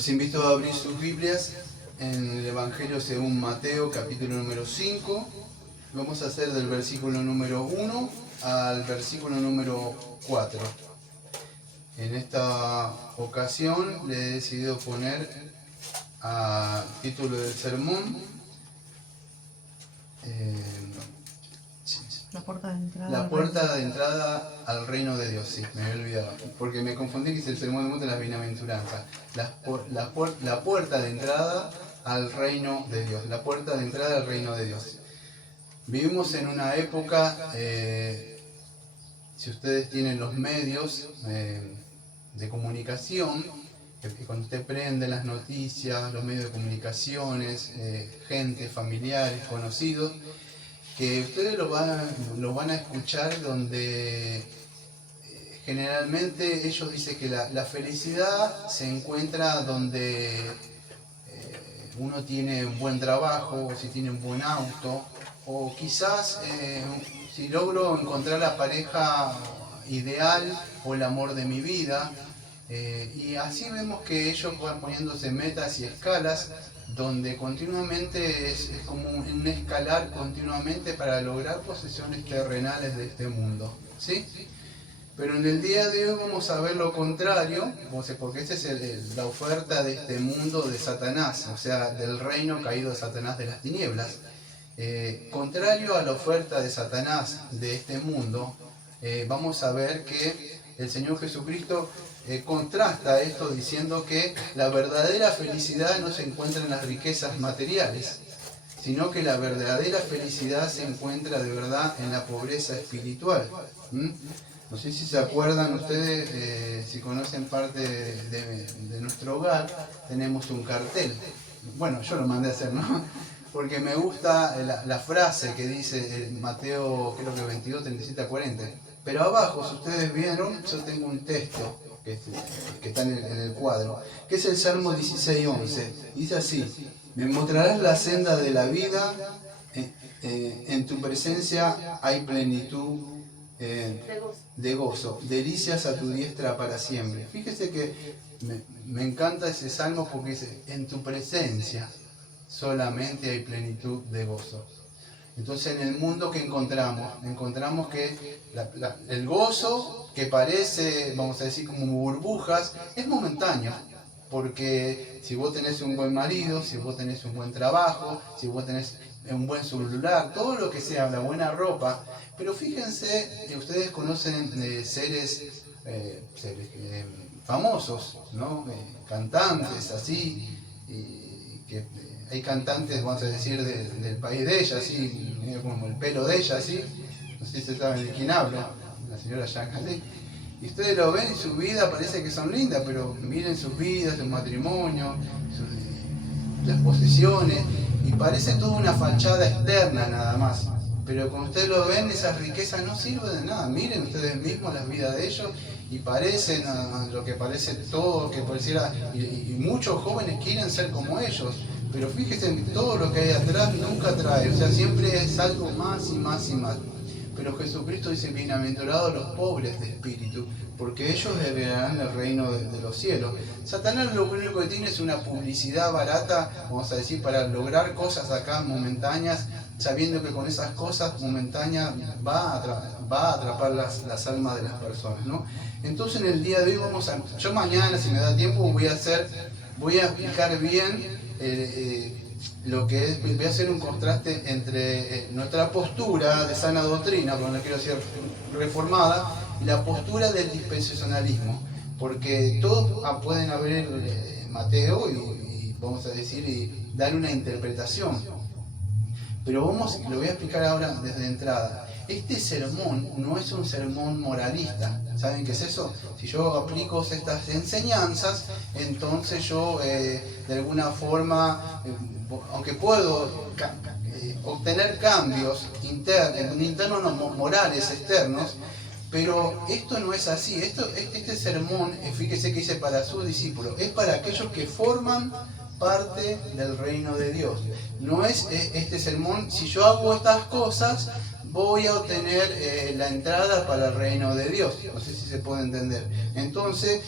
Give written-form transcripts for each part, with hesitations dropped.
Los invito a abrir sus Biblias en el Evangelio según Mateo, capítulo número 5. Vamos a hacer del versículo número 1 al versículo número 4. En esta ocasión le he decidido poner a título del sermón La puerta de entrada. La puerta de entrada al reino de Dios. Sí, me había olvidado, porque me confundí que es el sermón del monte de las bienaventuranzas. La puerta de entrada al reino de Dios. La puerta de entrada al reino de Dios. Vivimos en una época, si ustedes tienen los medios de comunicación, que cuando usted prende las noticias, los medios de comunicaciones, gente, familiares, conocidos, que ustedes lo van a escuchar donde generalmente ellos dicen que la felicidad se encuentra donde uno tiene un buen trabajo, o si tiene un buen auto, o quizás si logro encontrar la pareja ideal o el amor de mi vida. Y así vemos que ellos van poniéndose metas y escalas donde continuamente es como un escalar continuamente para lograr posesiones terrenales de este mundo, ¿sí? Pero en el día de hoy vamos a ver lo contrario, porque esta es la oferta de este mundo de Satanás, o sea, del reino caído de Satanás de las tinieblas. Contrario a la oferta de Satanás de este mundo, vamos a ver que el Señor Jesucristo contrasta esto diciendo que la verdadera felicidad no se encuentra en las riquezas materiales, sino que la verdadera felicidad se encuentra de verdad en la pobreza espiritual. No sé si se acuerdan ustedes, si conocen parte de nuestro hogar, tenemos un cartel. Bueno, yo lo mandé a hacer, ¿no? Porque me gusta la frase que dice Mateo, creo que 22, 37 a 40. Pero abajo, si ustedes vieron, yo tengo un texto que está en el cuadro, que es el Salmo 16:11. Dice así: me mostrarás la senda de la vida, en tu presencia hay plenitud de gozo, delicias a tu diestra para siempre. Fíjese que me encanta ese salmo porque dice, en tu presencia solamente hay plenitud de gozo. Entonces en el mundo que encontramos que el gozo que parece, vamos a decir, como burbujas, es momentáneo. Porque si vos tenés un buen marido, si vos tenés un buen trabajo, si vos tenés un buen celular, todo lo que sea, la buena ropa. Pero fíjense, ustedes conocen seres famosos, ¿no? Cantantes así, que hay cantantes, vamos a decir, del país de ella, así, como el pelo de ella, así, no sé si se saben de quién hablo, la señora Jean. Y ustedes lo ven y su vida parece que son lindas, pero miren sus vidas, su matrimonio, las posesiones, y parece toda una fachada externa nada más. Pero cuando ustedes lo ven, esas riquezas no sirven de nada. Miren ustedes mismos las vidas de ellos y parecen lo que parece todo, que pareciera, y muchos jóvenes quieren ser como ellos. Pero fíjense en todo lo que hay atrás, nunca trae, o sea, siempre es algo más y más y más. Pero Jesucristo dice, bienaventurados los pobres de espíritu, porque ellos heredarán el reino de los cielos. Satanás lo único que tiene es una publicidad barata, vamos a decir, para lograr cosas acá momentáneas, sabiendo que con esas cosas momentáneas va a atrapar las almas de las personas, ¿no? Entonces en el día de hoy yo mañana, si me da tiempo, voy a explicar bien lo que es, voy a hacer un contraste entre nuestra postura de sana doctrina, pero no quiero decir reformada, y la postura del dispensacionalismo, porque todos pueden abrir Mateo y vamos a decir, y dar una interpretación, pero lo voy a explicar ahora desde entrada. Este sermón no es un sermón moralista. ¿Saben qué es eso? Si yo aplico estas enseñanzas, entonces yo de alguna forma, aunque puedo obtener cambios internos, no, morales, externos, pero esto no es así. Este sermón, fíjese que dice para sus discípulos, es para aquellos que forman parte del reino de Dios. No es este sermón, si yo hago estas cosas, voy a obtener la entrada para el reino de Dios. No sé si se puede entender. Entonces,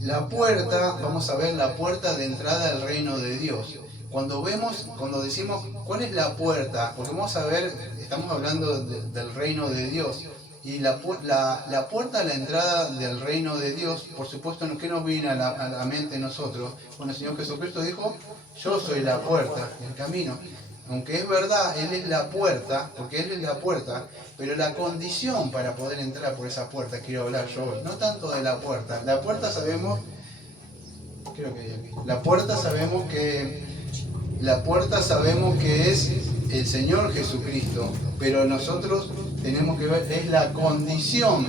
La puerta, vamos a ver la puerta de entrada al reino de Dios. Cuando decimos, ¿cuál es la puerta? Porque vamos a ver, estamos hablando del reino de Dios. Y la puerta a la entrada del reino de Dios, por supuesto, ¿qué nos viene a la mente nosotros? Bueno, el Señor Jesucristo dijo, yo soy la puerta, el camino. Aunque es verdad, Él es la puerta, porque Él es la puerta, pero la condición para poder entrar por esa puerta, quiero hablar yo hoy, no tanto de la puerta. La puerta sabemos, creo que hay aquí, la puerta sabemos que es el Señor Jesucristo, pero nosotros tenemos que ver, es la condición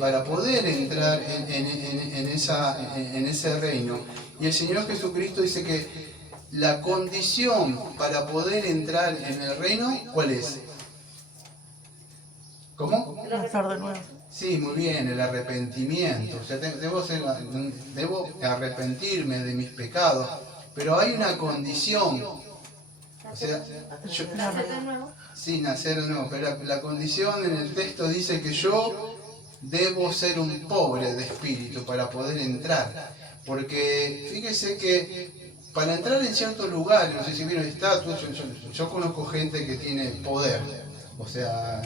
para poder entrar en ese reino. Y el Señor Jesucristo dice que la condición para poder entrar en el reino, ¿cuál es? ¿Cómo? Nacer de nuevo. Sí, muy bien, el arrepentimiento. O sea, debo arrepentirme de mis pecados, pero hay una condición. O sea, ¿Nacer de nuevo? sí, nacer de nuevo, pero la condición en el texto dice que yo debo ser un pobre de espíritu para poder entrar. Porque fíjese que para entrar en ciertos lugares, no sé si vieron estatuas, yo conozco gente que tiene poder, o sea,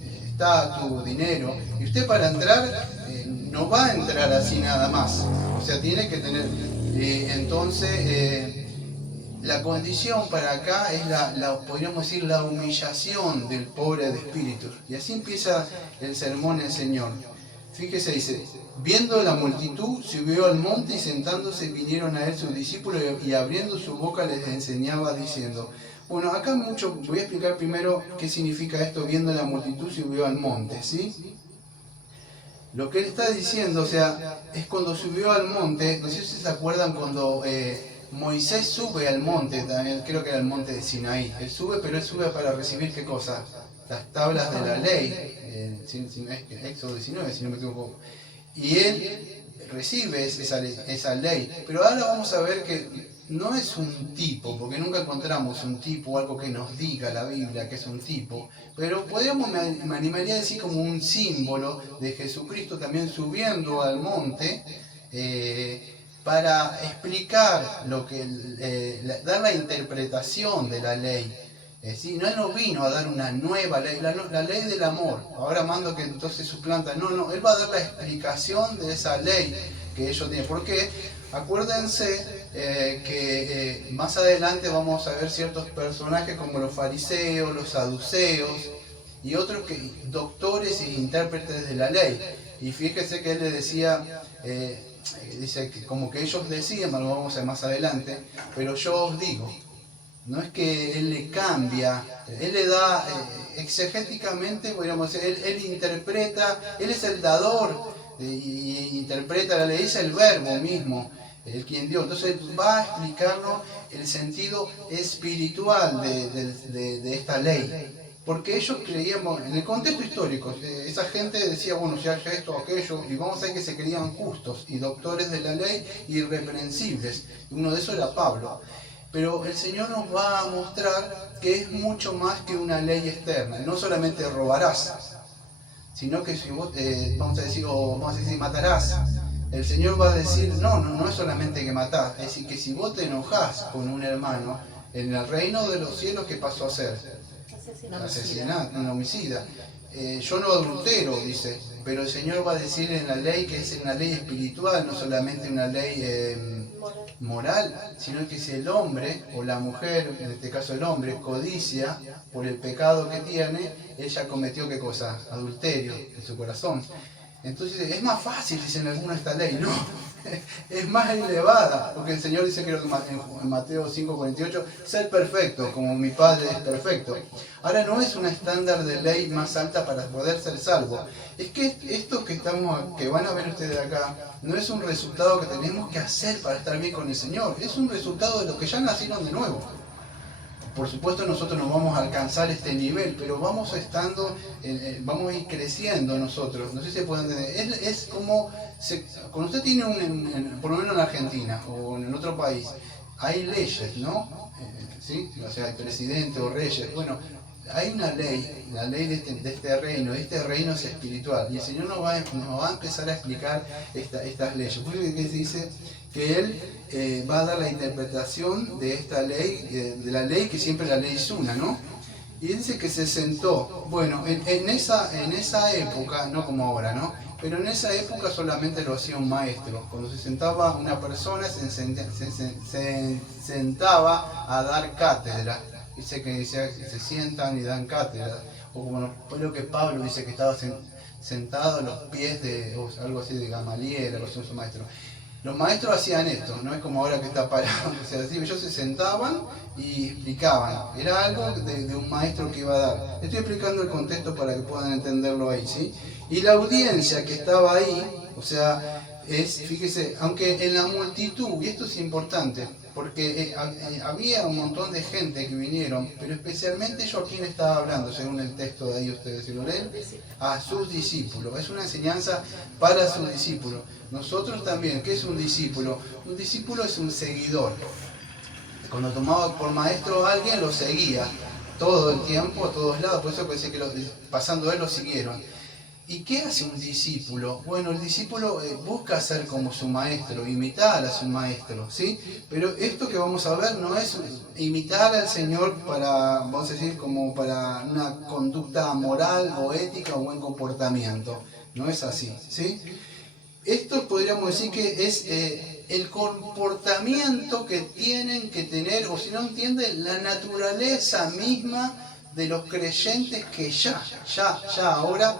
estatus, dinero, y usted para entrar no va a entrar así nada más, o sea, tiene que tener, entonces la condición para acá es podríamos decir, la humillación del pobre de espíritu, y así empieza el sermón del Señor. Fíjese, dice, viendo la multitud, subió al monte y sentándose vinieron a él sus discípulos y abriendo su boca les enseñaba diciendo. Bueno, acá voy a explicar primero qué significa esto, viendo la multitud subió al monte, ¿sí? Lo que él está diciendo, o sea, es cuando subió al monte, no sé si se acuerdan cuando Moisés sube al monte, también creo que era el monte de Sinaí, él sube, pero él sube para recibir ¿qué cosa? Las tablas de la ley, Éxodo 19, si no me equivoco. Y él recibe esa ley. Pero ahora vamos a ver que no es un tipo, porque nunca encontramos un tipo o algo que nos diga la Biblia que es un tipo. Pero me animaría a decir como un símbolo de Jesucristo también subiendo al monte para explicar dar la interpretación de la ley. ¿Sí? No, él no vino a dar una nueva ley, la ley del amor. Ahora mando que entonces suplanta. No, él va a dar la explicación de esa ley que ellos tienen. Porque acuérdense que más adelante vamos a ver ciertos personajes como los fariseos, los saduceos y otros doctores e intérpretes de la ley. Y fíjese que él le decía, dice que como que ellos decían, lo vamos a ver más adelante, pero yo os digo. No es que él le cambia, él le da exegéticamente, podríamos decir, él interpreta, él es el dador y interpreta la ley, es el verbo mismo, el quien dio. Entonces va a explicarnos el sentido espiritual de esta ley. Porque ellos creíamos, en el contexto histórico, esa gente decía, bueno, se hace esto o aquello, y vamos a ver que se creían justos y doctores de la ley irreprensibles. Uno de esos era Pablo. Pero el Señor nos va a mostrar que es mucho más que una ley externa. No solamente robarás, sino que si vos, vamos a decir, matarás. El Señor va a decir, no es solamente que matás. Es decir, que si vos te enojás con un hermano, en el reino de los cielos, ¿qué pasó a ser? Asesinato, un homicida. Yo no adultero, dice, pero el Señor va a decir en la ley que es una ley espiritual, no solamente una ley moral, sino que si el hombre o la mujer, en este caso el hombre, codicia por el pecado que tiene, ella cometió ¿qué cosa? Adulterio en su corazón. Entonces es más fácil, dicen algunos, esta ley, no, es más elevada, porque el Señor dice, creo que en Mateo 5:48, ser perfecto como mi Padre es perfecto. Ahora no es un estándar de ley más alta para poder ser salvo, es que esto que van a ver ustedes acá, no es un resultado que tenemos que hacer para estar bien con el Señor, es un resultado de los que ya nacieron de nuevo. Por supuesto nosotros no vamos a alcanzar este nivel, pero vamos vamos a ir creciendo nosotros. No sé si se pueden entender. Es como, cuando usted tiene por lo menos en Argentina o en otro país, hay leyes, ¿no? ¿Sí? O sea, hay presidente o reyes. Bueno, hay una ley, la ley de este reino es espiritual, y el Señor nos va a empezar a explicar estas leyes. Porque dice que Él va a dar la interpretación de esta ley, de la ley que siempre la ley es una, ¿no? Y dice que se sentó. Bueno, en esa época, no como ahora, ¿no? Pero en esa época solamente lo hacía un maestro. Cuando se sentaba una persona, se sentaba a dar cátedra. Dice que se sientan y dan cátedra. O como lo que Pablo dice que estaba sentado a los pies de, o algo así de Gamaliel, algo así, su maestro. Los maestros hacían esto, no es como ahora que está parado. O sea, ellos se sentaban y explicaban. Era algo de un maestro que iba a dar. Estoy explicando el contexto para que puedan entenderlo ahí, ¿sí? Y la audiencia que estaba ahí, o sea, fíjese, aunque en la multitud, y esto es importante, porque había un montón de gente que vinieron, pero especialmente yo a quién estaba hablando, según el texto de ahí ustedes si lo leen, a sus discípulos. Es una enseñanza para sus discípulos. Nosotros también, ¿qué es un discípulo? Un discípulo es un seguidor. Cuando tomaba por maestro a alguien, lo seguía todo el tiempo, a todos lados, por eso parece que pasando él lo siguieron. ¿Y qué hace un discípulo? Bueno, el discípulo busca ser como su maestro, imitar a su maestro, ¿sí? Pero esto que vamos a ver no es imitar al Señor para, vamos a decir, como para una conducta moral o ética o buen comportamiento. No es así, ¿sí? Esto podríamos decir que es el comportamiento que tienen que tener, o si no entienden, la naturaleza misma de los creyentes que ya ahora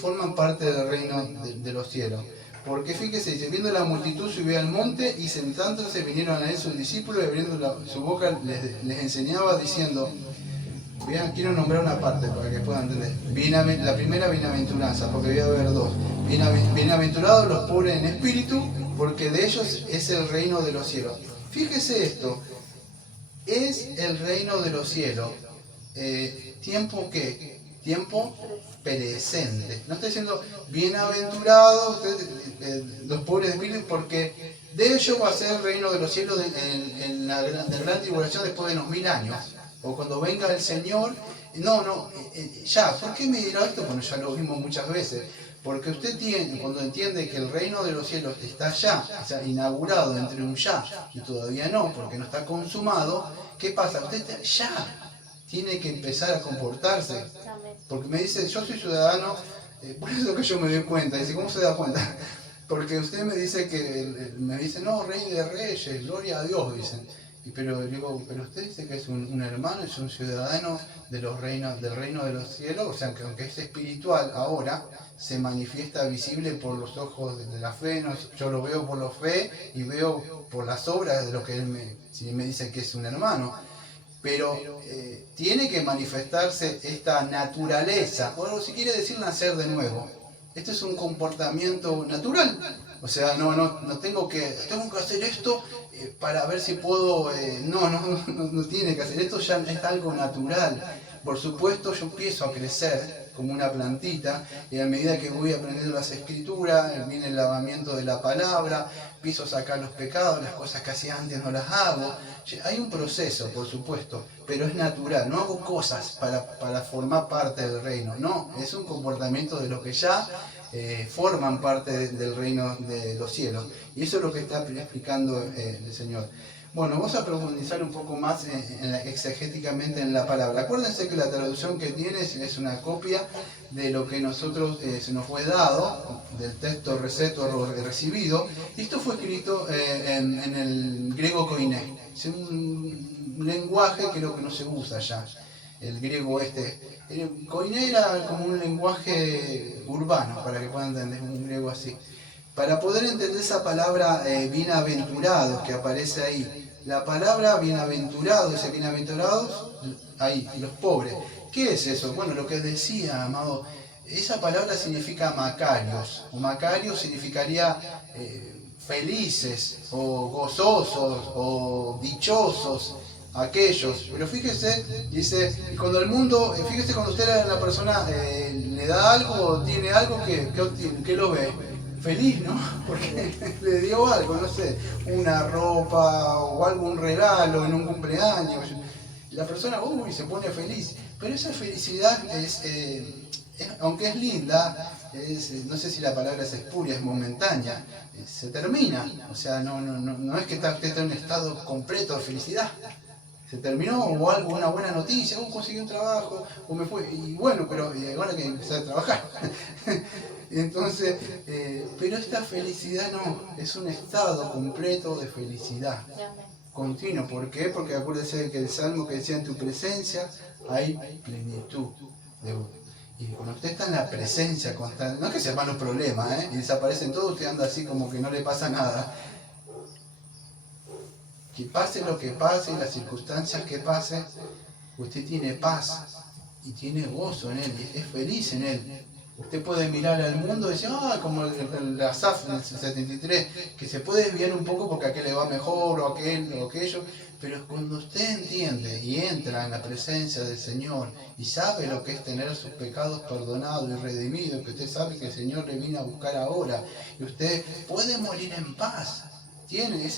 forman parte del reino de los cielos. Porque fíjese, dice, viendo la multitud subió al monte y sentándose vinieron a él sus discípulos y abriendo su boca les enseñaba diciendo, vean, quiero nombrar una parte para que puedan entender. La primera bienaventuranza, porque voy a ver dos. Bienaventurados los pobres en espíritu, porque de ellos es el reino de los cielos. Fíjese esto, es el reino de los cielos. ¿Tiempo qué? Tiempo presente. No está diciendo bienaventurados los pobres de espíritu, porque de ellos va a ser el reino de los cielos en la gran tribulación después de unos 1000 años. O cuando venga el Señor. Ya, ¿por qué me dirá esto? Bueno, ya lo vimos muchas veces. Porque usted cuando entiende que el reino de los cielos está ya, o sea, inaugurado entre un ya y todavía no, porque no está consumado, ¿qué pasa? Usted ya tiene que empezar a comportarse. Porque me dice, yo soy ciudadano, por eso que yo me doy cuenta. Dice, ¿cómo se da cuenta? Porque usted me dice, no, Rey de Reyes, gloria a Dios, dicen. Pero digo, pero usted dice que es un hermano, es un ciudadano del reino de los cielos, o sea, que aunque es espiritual ahora, se manifiesta visible por los ojos de la fe. No, yo lo veo por la fe y veo por las obras de lo que él si me dice que es un hermano. Pero tiene que manifestarse esta naturaleza, o si quiere decir nacer de nuevo. Esto es un comportamiento natural. O sea, no tengo que hacer esto para ver si puedo. No tiene que hacer. Esto ya es algo natural. Por supuesto, yo empiezo a crecer como una plantita, y a medida que voy aprendiendo las escrituras, viene el lavamiento de la palabra, empiezo a sacar los pecados, las cosas que hacía antes no las hago. Hay un proceso, por supuesto, pero es natural. No hago cosas para formar parte del reino. No, es un comportamiento de los que ya forman parte del reino de los cielos. Y eso es lo que está explicando el Señor. Bueno, vamos a profundizar un poco más exegéticamente en la palabra. Acuérdense que la traducción que tiene es una copia de lo que nosotros se nos fue dado, del texto recibido. Y esto fue escrito en el griego koiné. Es un lenguaje que creo que no se usa ya, el griego El koiné era como un lenguaje urbano, para que puedan entender, un griego así. Para poder entender esa palabra bienaventurados que aparece ahí, la palabra bienaventurado, dice bienaventurados, ahí, los pobres. ¿Qué es eso? Bueno, lo que decía, amado, esa palabra significa macarios, o macarios significaría felices, o gozosos, o dichosos, aquellos. Pero fíjese, dice, cuando el mundo, fíjese cuando usted a la persona le da algo o tiene algo, ¿qué lo ve? Feliz, ¿no? Porque le dio algo, no sé, una ropa o algún regalo en un cumpleaños. La persona, uy, se pone feliz. Pero esa felicidad aunque es linda, no sé si la palabra es espuria, es momentánea, se termina. O sea, no es que esté en un estado completo de felicidad. Se terminó, o algo, una buena noticia, conseguí un trabajo, o me fue, y bueno, pero ahora que empecé a trabajar. Entonces, pero esta felicidad no, es un estado completo de felicidad, continuo. ¿Por qué? Porque acuérdese que el salmo que decía, en tu presencia hay plenitud de uno. Y cuando usted está en la presencia constante, no es que se van los problemas, y desaparecen todos, usted anda así como que no le pasa nada. Que pase lo que pase, las circunstancias que pase, usted tiene paz y tiene gozo en él, y es feliz en él. Usted puede mirar al mundo y decir, como el Asaf en el 73, que se puede desviar un poco porque a aquel le va mejor, o aquel, o aquello, pero cuando usted entiende y entra en la presencia del Señor y sabe lo que es tener sus pecados perdonados y redimidos, que usted sabe que el Señor le viene a buscar ahora, y usted puede morir en paz, tiene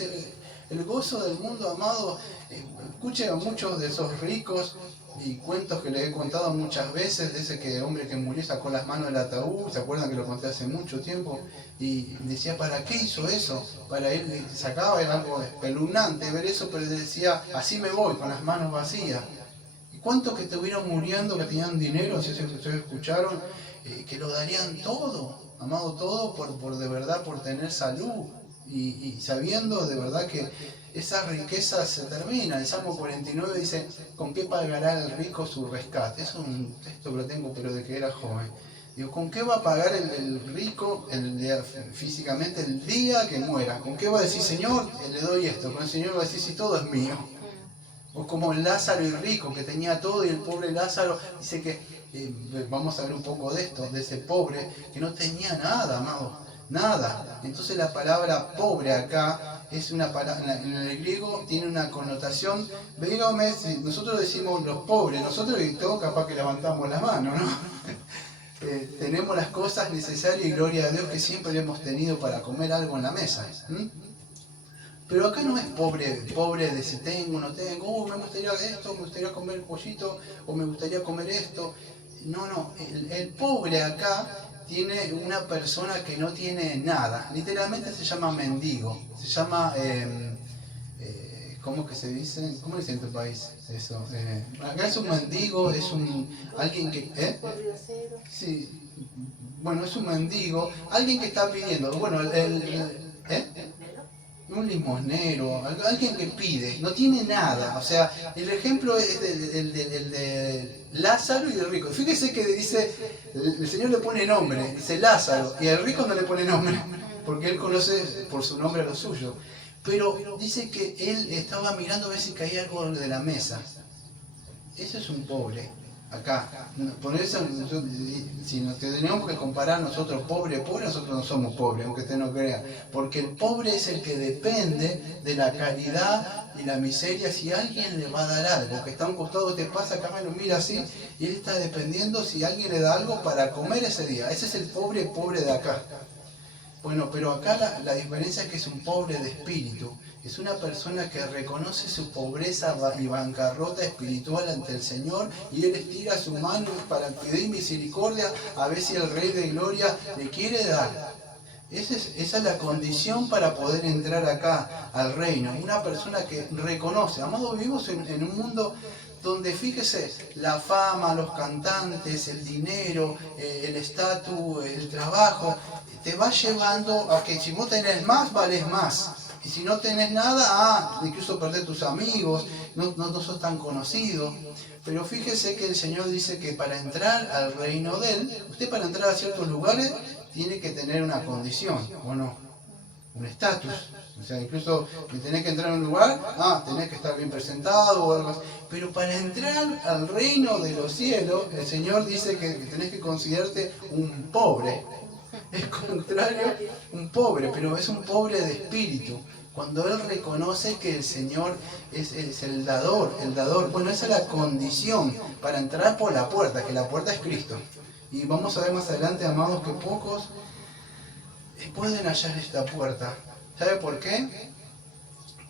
el gozo del mundo, amado. Escuche a muchos de esos ricos y cuentos que les he contado muchas veces, de ese hombre que murió, sacó las manos del ataúd, ¿se acuerdan que lo conté hace mucho tiempo? Y decía, ¿para qué hizo eso? Para él sacaba, era algo espeluznante ver eso, pero decía, así me voy, con las manos vacías. ¿Y cuántos que estuvieron muriendo, que tenían dinero, si ustedes escucharon, que lo darían todo, amado, todo por de verdad, por tener salud? Y sabiendo de verdad que esa riqueza se termina. El Salmo 49 dice, ¿con qué pagará el rico su rescate? Es un texto que lo tengo, pero de que era joven. Digo, ¿con qué va a pagar el rico físicamente el día que muera? ¿Con qué va a decir, Señor, le doy esto? Con el Señor va a decir, si todo es mío. O como el Lázaro y rico, que tenía todo, y el pobre Lázaro dice que, vamos a ver un poco de esto, de ese pobre, que no tenía nada, amado. Nada. Entonces la palabra pobre acá es una palabra, en el griego tiene una connotación. Dígame, si nosotros decimos los pobres, nosotros y todos capaz que levantamos la mano, ¿no? Tenemos las cosas necesarias y gloria a Dios que siempre hemos tenido para comer algo en la mesa. Pero acá no es pobre de si tengo o no tengo, me gustaría esto, me gustaría comer el pollito, o me gustaría comer esto. No, el pobre acá tiene una persona que no tiene nada. Literalmente se llama mendigo. Se llama, ¿cómo que se dice? ¿Cómo dice en tu país eso? Acá es un mendigo, es alguien que... Sí, bueno, es un mendigo, alguien que está pidiendo. Bueno, un limosnero, alguien que pide, no tiene nada. O sea, el ejemplo es el de Lázaro y el rico. Fíjese que dice, el Señor le pone nombre, dice Lázaro, y al rico no le pone nombre, porque él conoce por su nombre a lo suyo. Pero dice que él estaba mirando a ver si caía algo de la mesa. Ese es un pobre. Acá, por eso, si nos tenemos que comparar nosotros pobre, nosotros no somos pobres, aunque usted no crea, porque el pobre es el que depende de la caridad y la miseria. Si alguien le va a dar algo, que está a un costado, te pasa acá, me lo mira así, y él está dependiendo si alguien le da algo para comer ese día. Ese es el pobre de acá. Bueno, pero acá la diferencia es que es un pobre de espíritu. Es una persona que reconoce su pobreza y bancarrota espiritual ante el Señor, y Él estira su mano para pedir misericordia a ver si el Rey de Gloria le quiere dar. Esa es la condición para poder entrar acá al reino. Una persona que reconoce. Amado, vivimos en un mundo donde, fíjese, la fama, los cantantes, el dinero, el estatus, el trabajo, te va llevando a que si vos tenés más, valés más. Y si no tenés nada, incluso perdés tus amigos, no sos tan conocido. Pero fíjese que el Señor dice que para entrar al reino de Él, usted para entrar a ciertos lugares tiene que tener una condición, ¿o no? Un estatus. O sea, incluso que tenés que entrar a un lugar, tenés que estar bien presentado o algo así. Pero para entrar al reino de los cielos, el Señor dice que tenés que considerarte un pobre. Es contrario, un pobre, pero es un pobre de espíritu. Cuando él reconoce que el Señor es el dador. Bueno, esa es la condición para entrar por la puerta, que la puerta es Cristo. Y vamos a ver más adelante, amados, que pocos pueden hallar esta puerta. ¿Sabe por qué?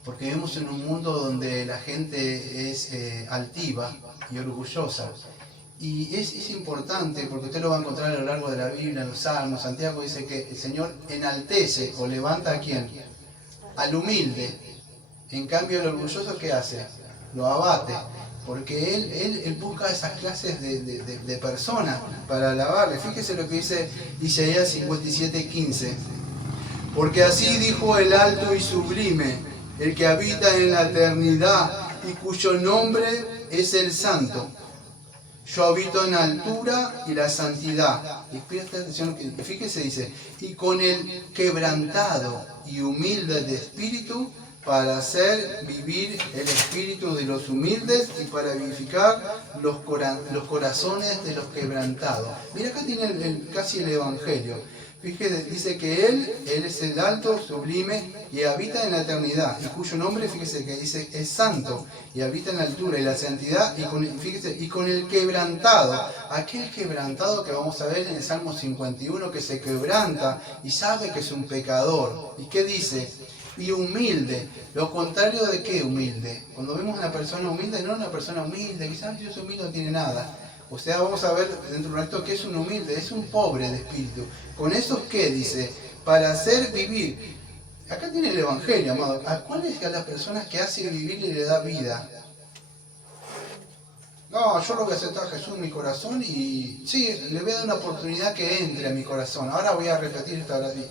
porque vivimos en un mundo donde la gente es altiva y orgullosa. Y es importante, porque usted lo va a encontrar a lo largo de la Biblia, en los Salmos. Santiago dice que el Señor enaltece o levanta ¿a quién? Al humilde. En cambio, el orgulloso, ¿qué hace? Lo abate. Porque él busca esas clases de personas para alabarle. Fíjese lo que dice Isaías 57:15. Porque así dijo el alto y sublime, el que habita en la eternidad y cuyo nombre es el Santo. Yo habito en altura y la santidad. Y presta atención, fíjese, dice, y con el quebrantado y humilde de espíritu, para hacer vivir el espíritu de los humildes y para vivificar los corazones de los quebrantados. Mira, acá tiene casi el Evangelio. Fíjese, dice que Él es el alto, sublime y habita en la eternidad, y cuyo nombre, fíjese que dice, es santo, y habita en la altura y la santidad, y con el quebrantado, aquel quebrantado que vamos a ver en el Salmo 51, que se quebranta y sabe que es un pecador. ¿Y qué dice? Y humilde. ¿Lo contrario de qué humilde? Cuando vemos a una persona humilde, no una persona humilde, quizás yo soy humilde, no tiene nada. O sea, vamos a ver dentro de un acto que es un humilde, es un pobre de espíritu. ¿Con eso qué dice? Para hacer vivir. Acá tiene el Evangelio, amado. ¿A cuáles de las personas que hace vivir y le da vida? No, yo lo voy a aceptar a Jesús en mi corazón y sí, le voy a dar una oportunidad que entre a mi corazón. Ahora voy a repetir esta oración.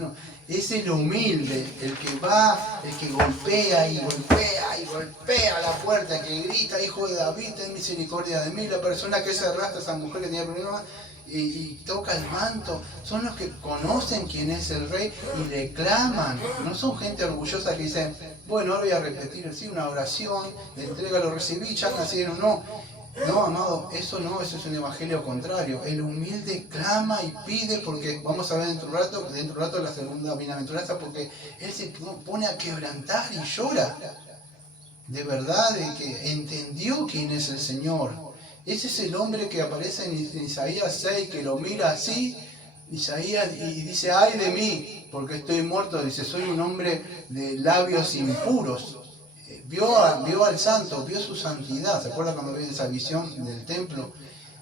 No. Es el humilde, el que va, el que golpea y golpea la puerta, el que grita, hijo de David, ten misericordia de mí. La persona que se arrastra, esa mujer que tenía problemas y toca el manto, son los que conocen quién es el rey y le claman. No son gente orgullosa que dicen, bueno, ahora voy a repetir una oración, la entrega lo recibí, ya nacieron, no. No, amado, eso es un evangelio contrario. El humilde clama y pide, porque vamos a ver dentro de un rato la segunda bienaventuranza, porque él se pone a quebrantar y llora. De verdad, de que entendió quién es el Señor. Ese es el hombre que aparece en Isaías 6, que lo mira así, Isaías, y dice, ay de mí, porque estoy muerto. Dice, soy un hombre de labios impuros. Vio al santo, vio su santidad. ¿Se acuerda cuando vio esa visión del templo?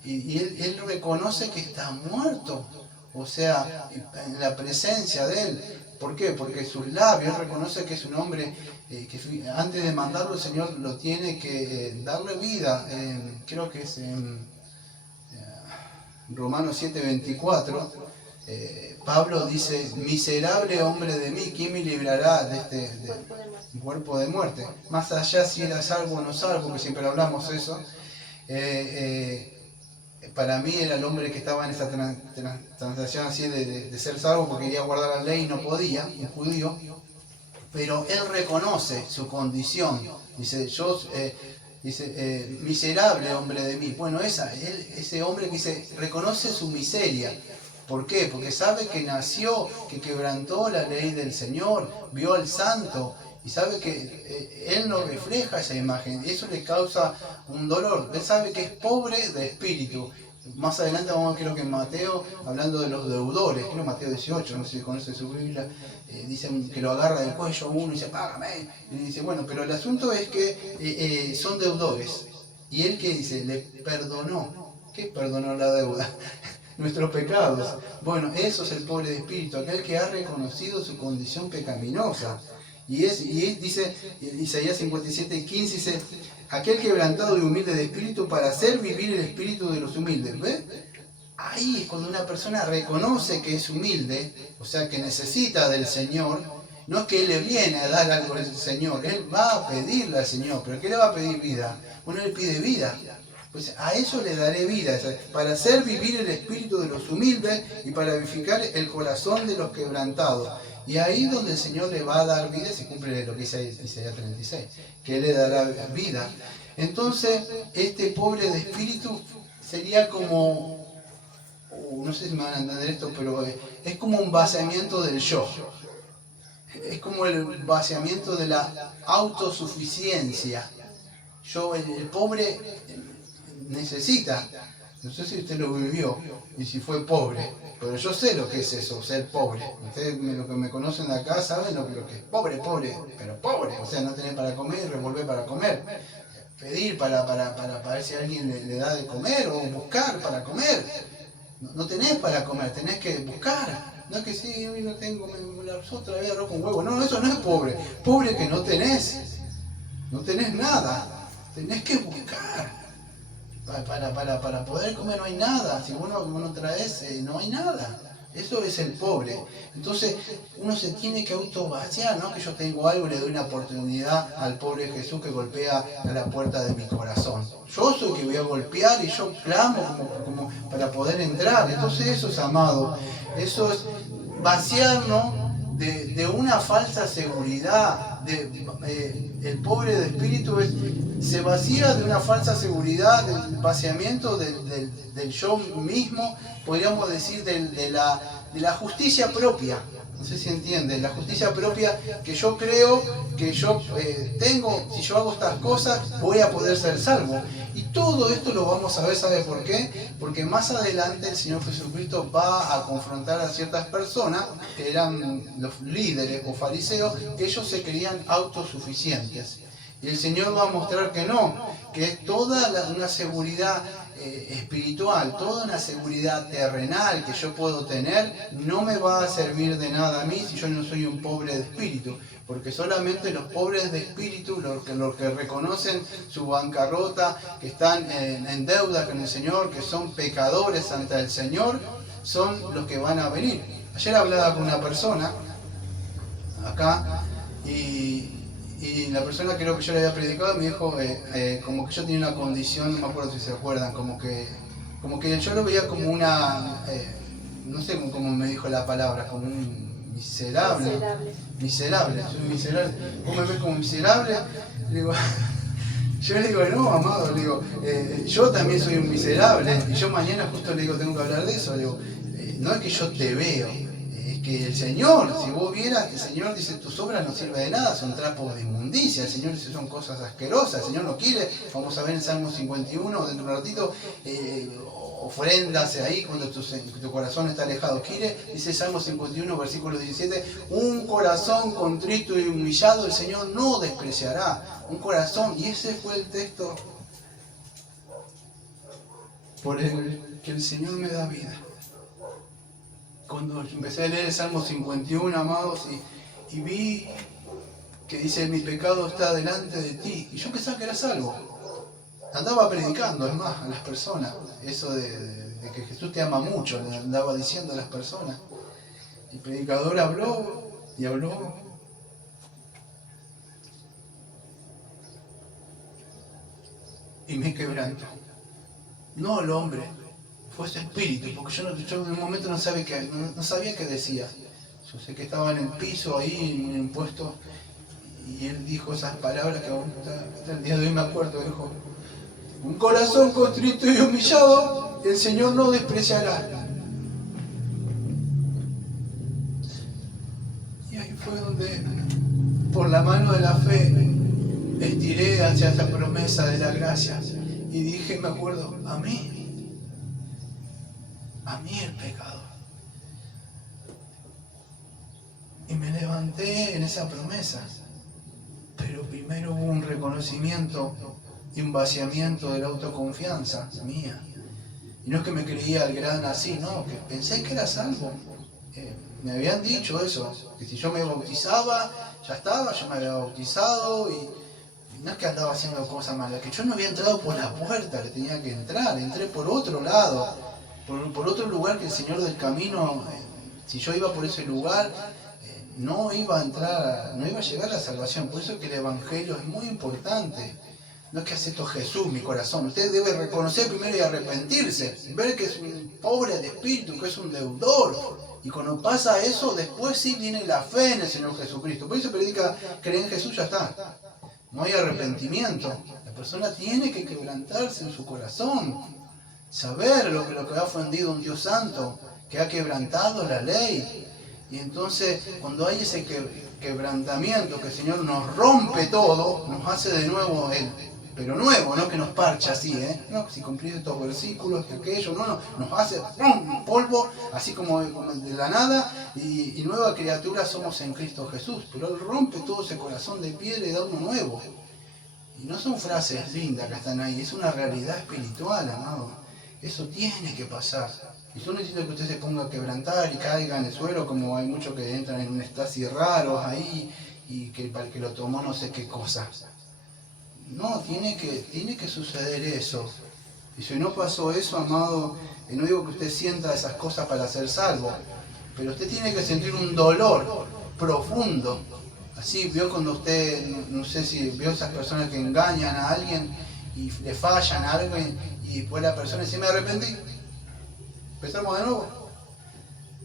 Y él reconoce que está muerto. O sea, en la presencia de él. ¿Por qué? Porque sus labios, él reconoce que es un hombre que antes de mandarlo el Señor lo tiene que darle vida. Creo que es en Romanos 7:24. Pablo dice, miserable hombre de mí, ¿quién me librará de este cuerpo de muerte? Más allá si era salvo o no salvo, que siempre hablamos eso. Para mí era el hombre que estaba en esa transacción así de ser salvo porque quería guardar la ley y no podía, un judío. Pero él reconoce su condición. Dice, miserable hombre de mí. Bueno, ese hombre que reconoce su miseria. ¿Por qué? Porque sabe que nació, que quebrantó la ley del Señor, vio al santo y sabe que él no refleja esa imagen. Eso le causa un dolor. Él sabe que es pobre de espíritu. Más adelante vamos, creo que en Mateo, hablando de los deudores, creo Mateo 18, no sé si conoce su Biblia, dicen que lo agarra del cuello uno y dice, págame. Y dice, bueno, pero el asunto es que son deudores. Y él que dice, le perdonó. ¿Qué perdonó la deuda? Nuestros pecados. Bueno, eso es el pobre de espíritu, aquel que ha reconocido su condición pecaminosa. Y dice Isaías 57:15, dice, aquel quebrantado y humilde de espíritu para hacer vivir el espíritu de los humildes. ¿Ves? Ahí es cuando una persona reconoce que es humilde, o sea, que necesita del Señor. No es que él le viene a dar algo al Señor, él va a pedirle al Señor. ¿Pero qué le va a pedir vida? Bueno, él pide vida. Pues a eso le daré vida, para hacer vivir el espíritu de los humildes y para vivificar el corazón de los quebrantados. Y ahí donde el Señor le va a dar vida, se cumple lo que dice Isaías 36, que Él le dará vida. Entonces, este pobre de espíritu sería como, no sé si me van a entender esto, pero es como un vaciamiento del yo. Es como el vaciamiento de la autosuficiencia. El pobre necesita No sé si usted lo vivió y si fue pobre, pero yo sé lo que es eso, ser pobre. Ustedes lo que me conocen de acá saben lo que es pobre, pero pobre. O sea, no tener para comer y revolver para comer. Pedir para ver si alguien le da de comer o buscar para comer. No tenés para comer, tenés que buscar. No es que sí, hoy no tengo, la otra vez arroz con huevo. No, eso no es pobre. Pobre que no tenés nada. Tenés que buscar. Para poder comer no hay nada. Si vos no traes, no hay nada. Eso es el pobre. Entonces uno se tiene que autovaciar, no que yo tengo algo y le doy una oportunidad al pobre Jesús que golpea a la puerta de mi corazón. Yo soy el que voy a golpear y yo clamo como para poder entrar. Entonces eso es, amado, eso es vaciarnos de una falsa seguridad. El pobre de espíritu se vacía de una falsa seguridad, del vaciamiento del yo mismo, podríamos decir de la justicia propia. No sé si entienden, la justicia propia que yo creo que yo tengo, si yo hago estas cosas voy a poder ser salvo. Y todo esto lo vamos a ver, ¿sabe por qué? Porque más adelante el Señor Jesucristo va a confrontar a ciertas personas que eran los líderes o fariseos, que ellos se creían autosuficientes. Y el Señor va a mostrar que no, que es toda una seguridad espiritual, toda una seguridad terrenal que yo puedo tener, no me va a servir de nada a mí si yo no soy un pobre de espíritu. Porque solamente los pobres de espíritu, los que reconocen su bancarrota, que están en deuda con el Señor, que son pecadores ante el Señor, son los que van a venir. Ayer hablaba con una persona acá y la persona, creo que yo le había predicado, me dijo como que yo tenía una condición, no me acuerdo si se acuerdan, como que yo lo veía como una, no sé cómo me dijo la palabra, como un miserable, soy miserable. ¿Vos me ves como miserable? Le digo, yo le digo, no, amado, le digo, yo también soy un miserable, y yo mañana justo le digo, tengo que hablar de eso, le digo, no es que yo te veo, es que el Señor, si vos vieras, el Señor dice, tus obras no sirven de nada, son trapos de inmundicia, el Señor dice, son cosas asquerosas, el Señor no quiere, vamos a ver en Salmo 51, dentro de un ratito, ofrendas ahí cuando tu corazón está alejado. Quiere, dice Salmo 51, versículo 17, un corazón contrito y humillado el Señor no despreciará. Un corazón, y ese fue el texto por el que el Señor me da vida. Cuando empecé a leer el Salmo 51, amados, y vi que dice, mi pecado está delante de ti, y yo pensaba que era salvo. Andaba predicando, es más, a las personas, eso de que Jesús te ama mucho, le andaba diciendo a las personas. El predicador habló y habló. Y me quebrantó. No el hombre, fue ese espíritu, porque yo en un momento no sabía qué decía. Yo sé que estaba en el piso ahí, en un puesto, y él dijo esas palabras que aún hasta el día de hoy me acuerdo, dijo, un corazón contrito y humillado, el Señor no despreciará. Y ahí fue donde, por la mano de la fe, estiré hacia esa promesa de la gracia. Y dije, me acuerdo, a mí el pecador. Y me levanté en esa promesa. Pero primero hubo un reconocimiento y un vaciamiento de la autoconfianza mía. Y no es que me creía el gran así, no, que pensé que era salvo. Me habían dicho eso, que si yo me bautizaba, ya estaba, yo me había bautizado y no es que andaba haciendo cosas malas, que yo no había entrado por la puerta que tenía que entrar, entré por otro lado, por otro lugar que el Señor del camino, si yo iba por ese lugar, no iba a entrar, no iba a llegar a la salvación. Por eso es que el Evangelio es muy importante. No es que acepto a Jesús, mi corazón. Usted debe reconocer primero y arrepentirse. Ver que es un pobre de espíritu, que es un deudor. Y cuando pasa eso, después sí viene la fe en el Señor Jesucristo. Por eso predica, cree en Jesús, ya está. No hay arrepentimiento. La persona tiene que quebrantarse en su corazón. Saber lo que ha ofendido un Dios santo, que ha quebrantado la ley. Y entonces, cuando hay ese quebrantamiento, que el Señor nos rompe todo, nos hace de nuevo Él. pero nuevo, no que nos parcha así, no, si cumplís estos versículos, que aquello, no, nos hace ¡pum! Polvo, así como de la nada, y nueva criatura somos en Cristo Jesús, pero Él rompe todo ese corazón de piedra y da uno nuevo. Y no son frases lindas que están ahí, es una realidad espiritual, amado. Eso tiene que pasar. Y yo no necesito que usted se ponga a quebrantar y caiga en el suelo, como hay muchos que entran en un estasis raros ahí, y que para el que lo tomó no sé qué cosa. No, tiene que suceder eso. Y si no pasó eso, amado, no digo que usted sienta esas cosas para ser salvo, pero usted tiene que sentir un dolor profundo. Así, vio cuando usted, no sé si vio esas personas que engañan a alguien y le fallan a algo y después la persona dice, me arrepentí. Empezamos de nuevo.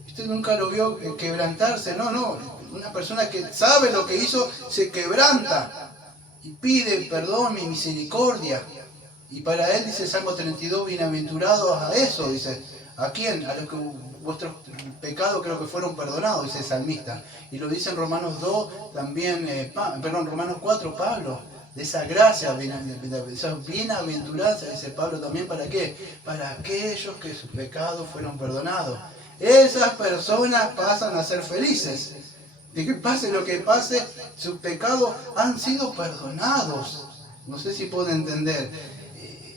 Usted nunca lo vio quebrantarse, no. Una persona que sabe lo que hizo se quebranta y pide perdón y misericordia. Y para él, dice Salmo 32, bienaventurados a eso, dice. ¿A quién? A los que vuestros pecados creo que fueron perdonados, dice el salmista. Y lo dice en Romanos 2, también, Romanos 4, Pablo. De esa gracia, de esa bienaventuranza, dice Pablo también, ¿para qué? Para aquellos que sus pecados fueron perdonados. Esas personas pasan a ser felices. De que pase lo que pase, sus pecados han sido perdonados. No sé si puede entender.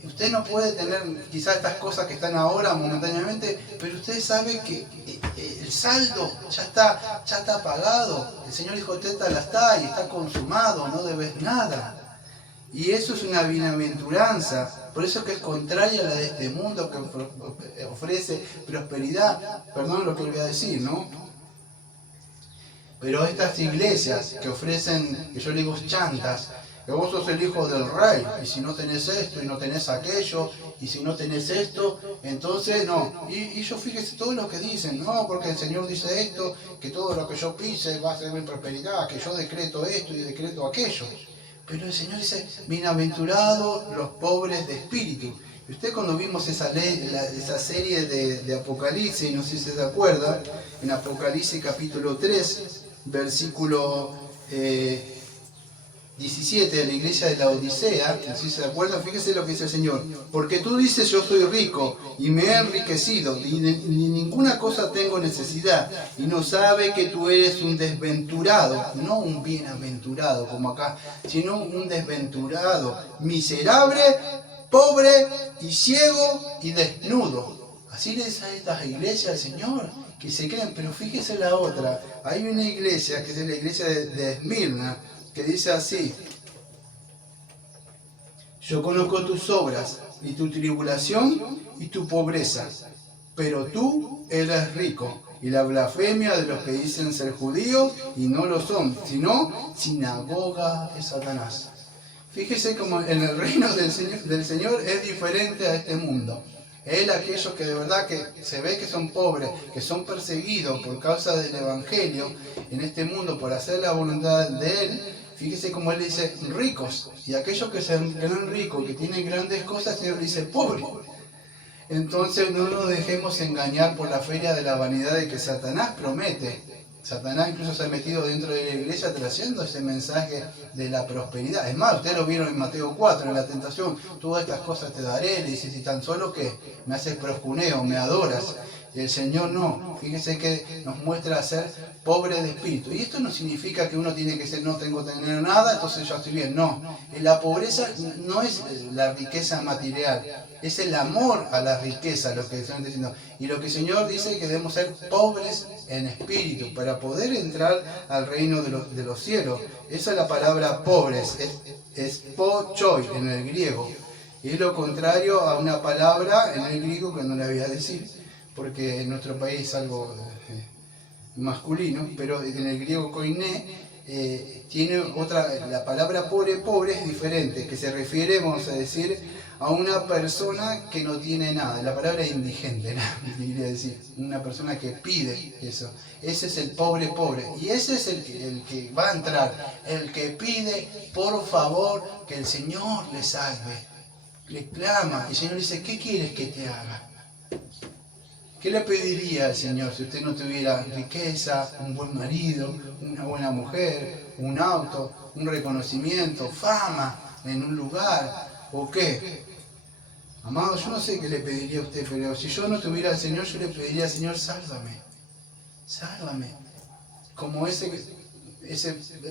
Usted no puede tener quizás estas cosas que están ahora momentáneamente, pero usted sabe que el saldo ya está pagado. El Señor dijo, Tetelestai, y está consumado, no debes nada. Y eso es una bienaventuranza. Por eso que es contraria a la de este mundo que ofrece prosperidad. Perdón lo que voy a decir, ¿no? Pero estas iglesias que ofrecen, que yo le digo chantas, que vos sos el hijo del rey, y si no tenés esto, y no tenés aquello, y si no tenés esto, entonces no. Y yo fíjese todo lo que dicen, no, porque el Señor dice esto, que todo lo que yo pise va a ser mi prosperidad, que yo decreto esto y decreto aquello. Pero el Señor dice, bienaventurados los pobres de espíritu. Y usted cuando vimos esa serie de Apocalipsis, no sé si se acuerda, en Apocalipsis capítulo 3, versículo 17 de la iglesia de la Odisea, no sé si se acuerdan, fíjese lo que dice el Señor. Porque tú dices, yo soy rico y me he enriquecido y ni ninguna cosa tengo necesidad. Y no sabe que tú eres un desventurado, no un bienaventurado como acá, sino un desventurado, miserable, pobre y ciego y desnudo. Así le dice a estas iglesias al Señor, que se creen, pero fíjese la otra. Hay una iglesia, que es la iglesia de Esmirna, que dice así, yo conozco tus obras y tu tribulación y tu pobreza, pero tú eres rico, y la blasfemia de los que dicen ser judíos y no lo son, sino sinagoga de Satanás. Fíjese como en el reino del Señor es diferente a este mundo. Él, aquellos que de verdad que se ve que son pobres, que son perseguidos por causa del Evangelio en este mundo por hacer la voluntad de Él, fíjese como Él dice ricos, y aquellos que se creen ricos, que tienen grandes cosas, Él dice pobres. Entonces no nos dejemos engañar por la feria de la vanidad de que Satanás promete. Satanás incluso se ha metido dentro de la iglesia trayendo ese mensaje de la prosperidad. Es más, ustedes lo vieron en Mateo 4, en la tentación. Todas estas cosas te daré, le dice, si tan solo que me haces proscuneo, me adoras. Y el Señor no. Fíjese que nos muestra a ser pobre de espíritu. Y esto no significa que uno tiene que ser, no tengo que tener nada, entonces yo estoy bien. No. La pobreza no es la riqueza material. Es el amor a la riqueza lo que están diciendo. Y lo que el Señor dice es que debemos ser pobres en espíritu para poder entrar al reino de los cielos. Esa es la palabra pobres, es pochoi en el griego. Y es lo contrario a una palabra en el griego que no la voy a decir, porque en nuestro país es algo masculino, pero en el griego koiné tiene otra, la palabra pobre es diferente, que se refiere, vamos a decir, a una persona que no tiene nada. La palabra es indigente, ¿no? Quería decir, una persona que pide eso. Ese es el pobre. Y ese es el que va a entrar, el que pide, por favor, que el Señor le salve. Le clama, y el Señor dice, ¿qué quieres que te haga? ¿Qué le pediría al Señor si usted no tuviera riqueza, un buen marido, una buena mujer, un auto, un reconocimiento, fama? en un lugar, ¿o qué? Amado, yo no sé qué le pediría a usted, pero si yo no tuviera al Señor, yo le pediría al Señor, sálvame, sálvame. Como ese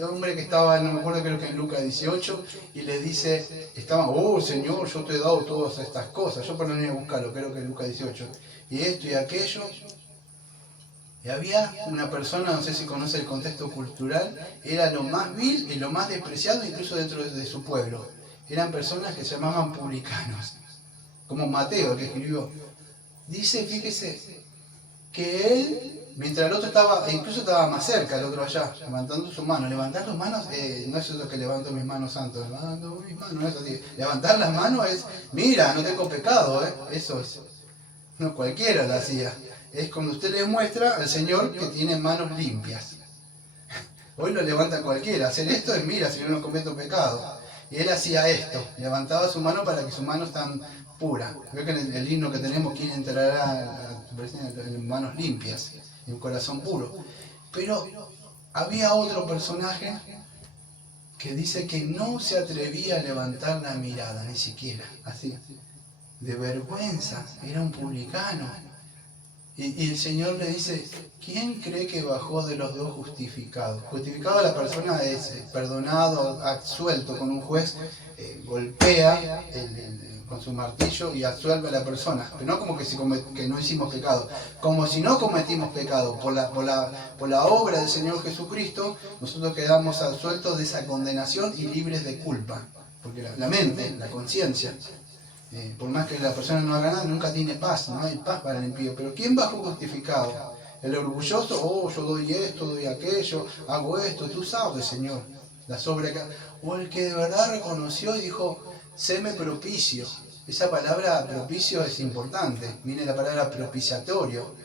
hombre que estaba, no me acuerdo, creo que en Lucas 18, y le dice, oh Señor, yo te he dado todas estas cosas, yo por no ir a buscarlo, creo que en Lucas 18, y esto y aquello. Y había una persona, no sé si conoce el contexto cultural, era lo más vil y lo más despreciado incluso dentro de su pueblo. Eran personas que se llamaban publicanos, como Mateo, que escribió. Dice, fíjese, que él, mientras el otro estaba, incluso estaba más cerca, el otro allá, levantando su mano. Levantar las manos, no es eso que levanto mis manos santos, levanto mis manos, no es así. Levantar las manos es, mira, no tengo pecado, eso es. No cualquiera lo hacía. Es cuando usted le muestra al Señor que tiene manos limpias. Hoy lo levanta cualquiera. Hacer esto es, mira, si yo no cometo pecado. Y él hacía esto, levantaba su mano para que su mano esté pura. Creo que en el himno que tenemos, quien entrará en manos limpias, en un corazón puro. Pero había otro personaje que dice que no se atrevía a levantar la mirada, ni siquiera, así, de vergüenza, era un publicano. Y el Señor le dice, ¿quién cree que bajó de los dos justificado? Justificado la persona es perdonado, absuelto con un juez, golpea con su martillo y absuelve a la persona. Pero no como que no hicimos pecado, como si no cometimos pecado. Por la obra del Señor Jesucristo, nosotros quedamos absueltos de esa condenación y libres de culpa. Porque la mente, la conciencia, por más que la persona no haga nada, nunca tiene paz, no hay paz para el impío. Pero ¿quién bajó justificado? El orgulloso, yo doy esto, doy aquello, hago esto, tú sabes, Señor, la sobrecarga. O el que de verdad reconoció y dijo, séme propicio. Esa palabra propicio es importante, viene la palabra propiciatorio,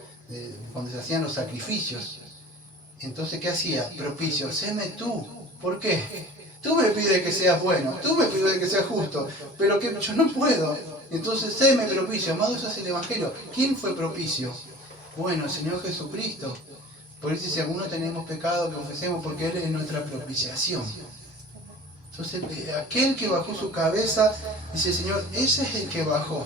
cuando se hacían los sacrificios. Entonces, ¿qué hacía? Propicio, séme tú. ¿Por qué? Tú me pides que seas bueno, tú me pides que seas justo, pero que yo no puedo. Entonces, séme propicio. Amado, eso es el Evangelio. ¿Quién fue propicio? Bueno, el Señor Jesucristo. Por eso si alguno tenemos pecado, confesemos, porque Él es nuestra propiciación. Entonces, aquel que bajó su cabeza, dice, Señor, ese es el que bajó.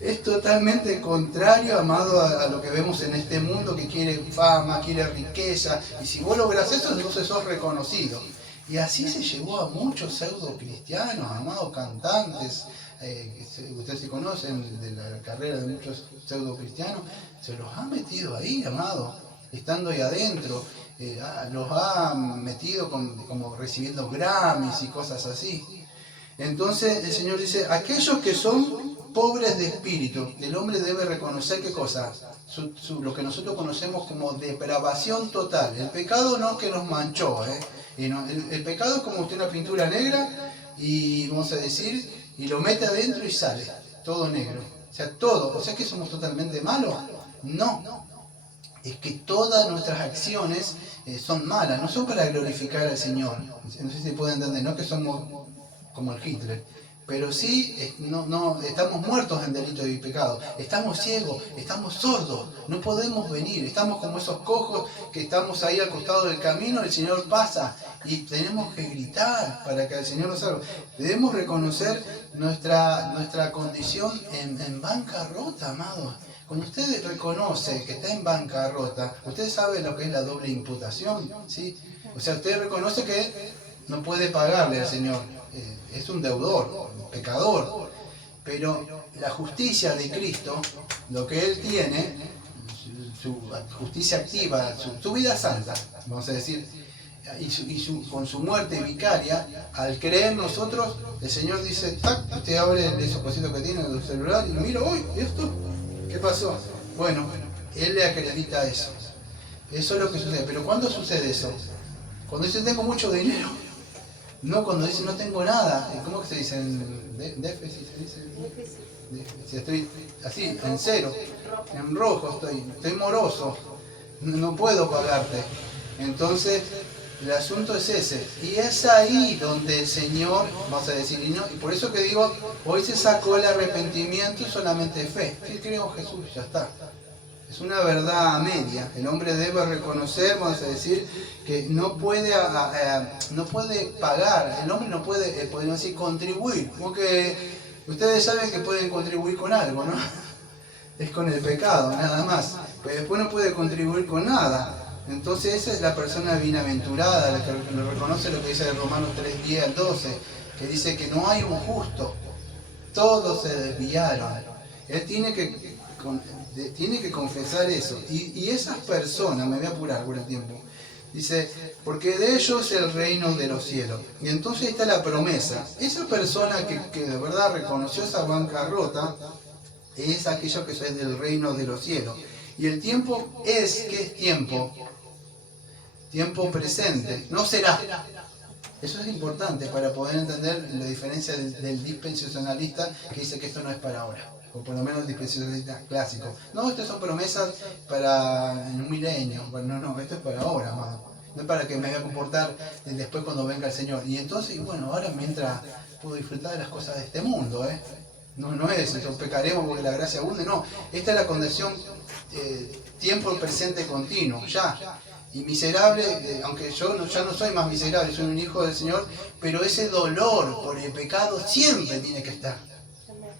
Es totalmente contrario, amado, a lo que vemos en este mundo, que quiere fama, quiere riqueza. Y si vos lográs eso, entonces sos reconocido. Y así se llevó a muchos pseudo cristianos, amados cantantes, ustedes se conocen de la carrera de muchos pseudo cristianos, se los ha metido ahí, amado, estando ahí adentro, los ha metido como recibiendo Grammys y cosas así. Entonces el Señor dice, aquellos que son pobres de espíritu, el hombre debe reconocer qué cosa, lo que nosotros conocemos como depravación total. El pecado no es que nos manchó, y no, el pecado es como usted una pintura negra y vamos a decir, y lo mete adentro y sale, todo negro. O sea, todo. O sea que somos totalmente malos. No. Es que todas nuestras acciones son malas, no son para glorificar al Señor. No sé si se puede entender, no que somos como el Hitler. Pero sí, no, estamos muertos en delito y pecado. Estamos ciegos, estamos sordos, no podemos venir. Estamos como esos cojos que estamos ahí al costado del camino, el Señor pasa y tenemos que gritar para que el Señor nos salve. Debemos reconocer nuestra condición en bancarrota, amado. Cuando usted reconoce que está en bancarrota, usted sabe lo que es la doble imputación, ¿sí? O sea, usted reconoce que no puede pagarle al Señor. Es un deudor, un pecador, pero la justicia de Cristo, lo que Él tiene, su justicia activa, su vida santa, vamos a decir, con su muerte vicaria, al creer nosotros, el Señor dice, ¡tac! Usted abre esos cositos que tiene en el celular y mira, ¡uy! ¿Esto? ¿Qué pasó? Bueno, Él le acredita eso. Eso es lo que sucede. Pero ¿cuándo sucede eso? Cuando dice, tengo mucho dinero. No cuando dice no tengo nada. ¿Cómo que se dice? ¿Déficit se dice? Si estoy así, en cero, en rojo estoy moroso, no puedo pagarte. Entonces, el asunto es ese. Y es ahí donde el Señor, vamos a decir, y por eso que digo, hoy se sacó el arrepentimiento y solamente fe. Si creo en Jesús, ya está. Es una verdad a media. El hombre debe reconocer, vamos a decir, que no puede pagar. El hombre no puede, podríamos decir, contribuir. Como que ustedes saben que pueden contribuir con algo, ¿no? Es con el pecado, nada más. Pero después no puede contribuir con nada. Entonces esa es la persona bienaventurada, la que reconoce lo que dice en Romanos 3, 10 al 12, que dice que no hay un justo. Todos se desviaron. Él tiene que confesar eso. Y esas personas, me voy a apurar por el tiempo, dice, porque de ellos es el reino de los cielos. Y entonces está la promesa. Esa persona que de verdad reconoció esa bancarrota, es aquello que es del reino de los cielos. Y el tiempo ¿qué es tiempo? Tiempo presente, no será. Eso es importante para poder entender la diferencia del dispensacionalista que dice que esto no es para ahora, o por lo menos el dispensacionalista clásico. No, estas son promesas para en un milenio. Bueno, no, esto es para ahora, amado. No es para que me vaya a comportar después cuando venga el Señor. Y entonces, bueno, ahora mientras puedo disfrutar de las cosas de este mundo, No es eso, pecaremos porque la gracia abunde, no. Esta es la condición tiempo presente continuo, ya. Y miserable, aunque yo ya no soy más miserable, soy un hijo del Señor, pero ese dolor por el pecado siempre tiene que estar.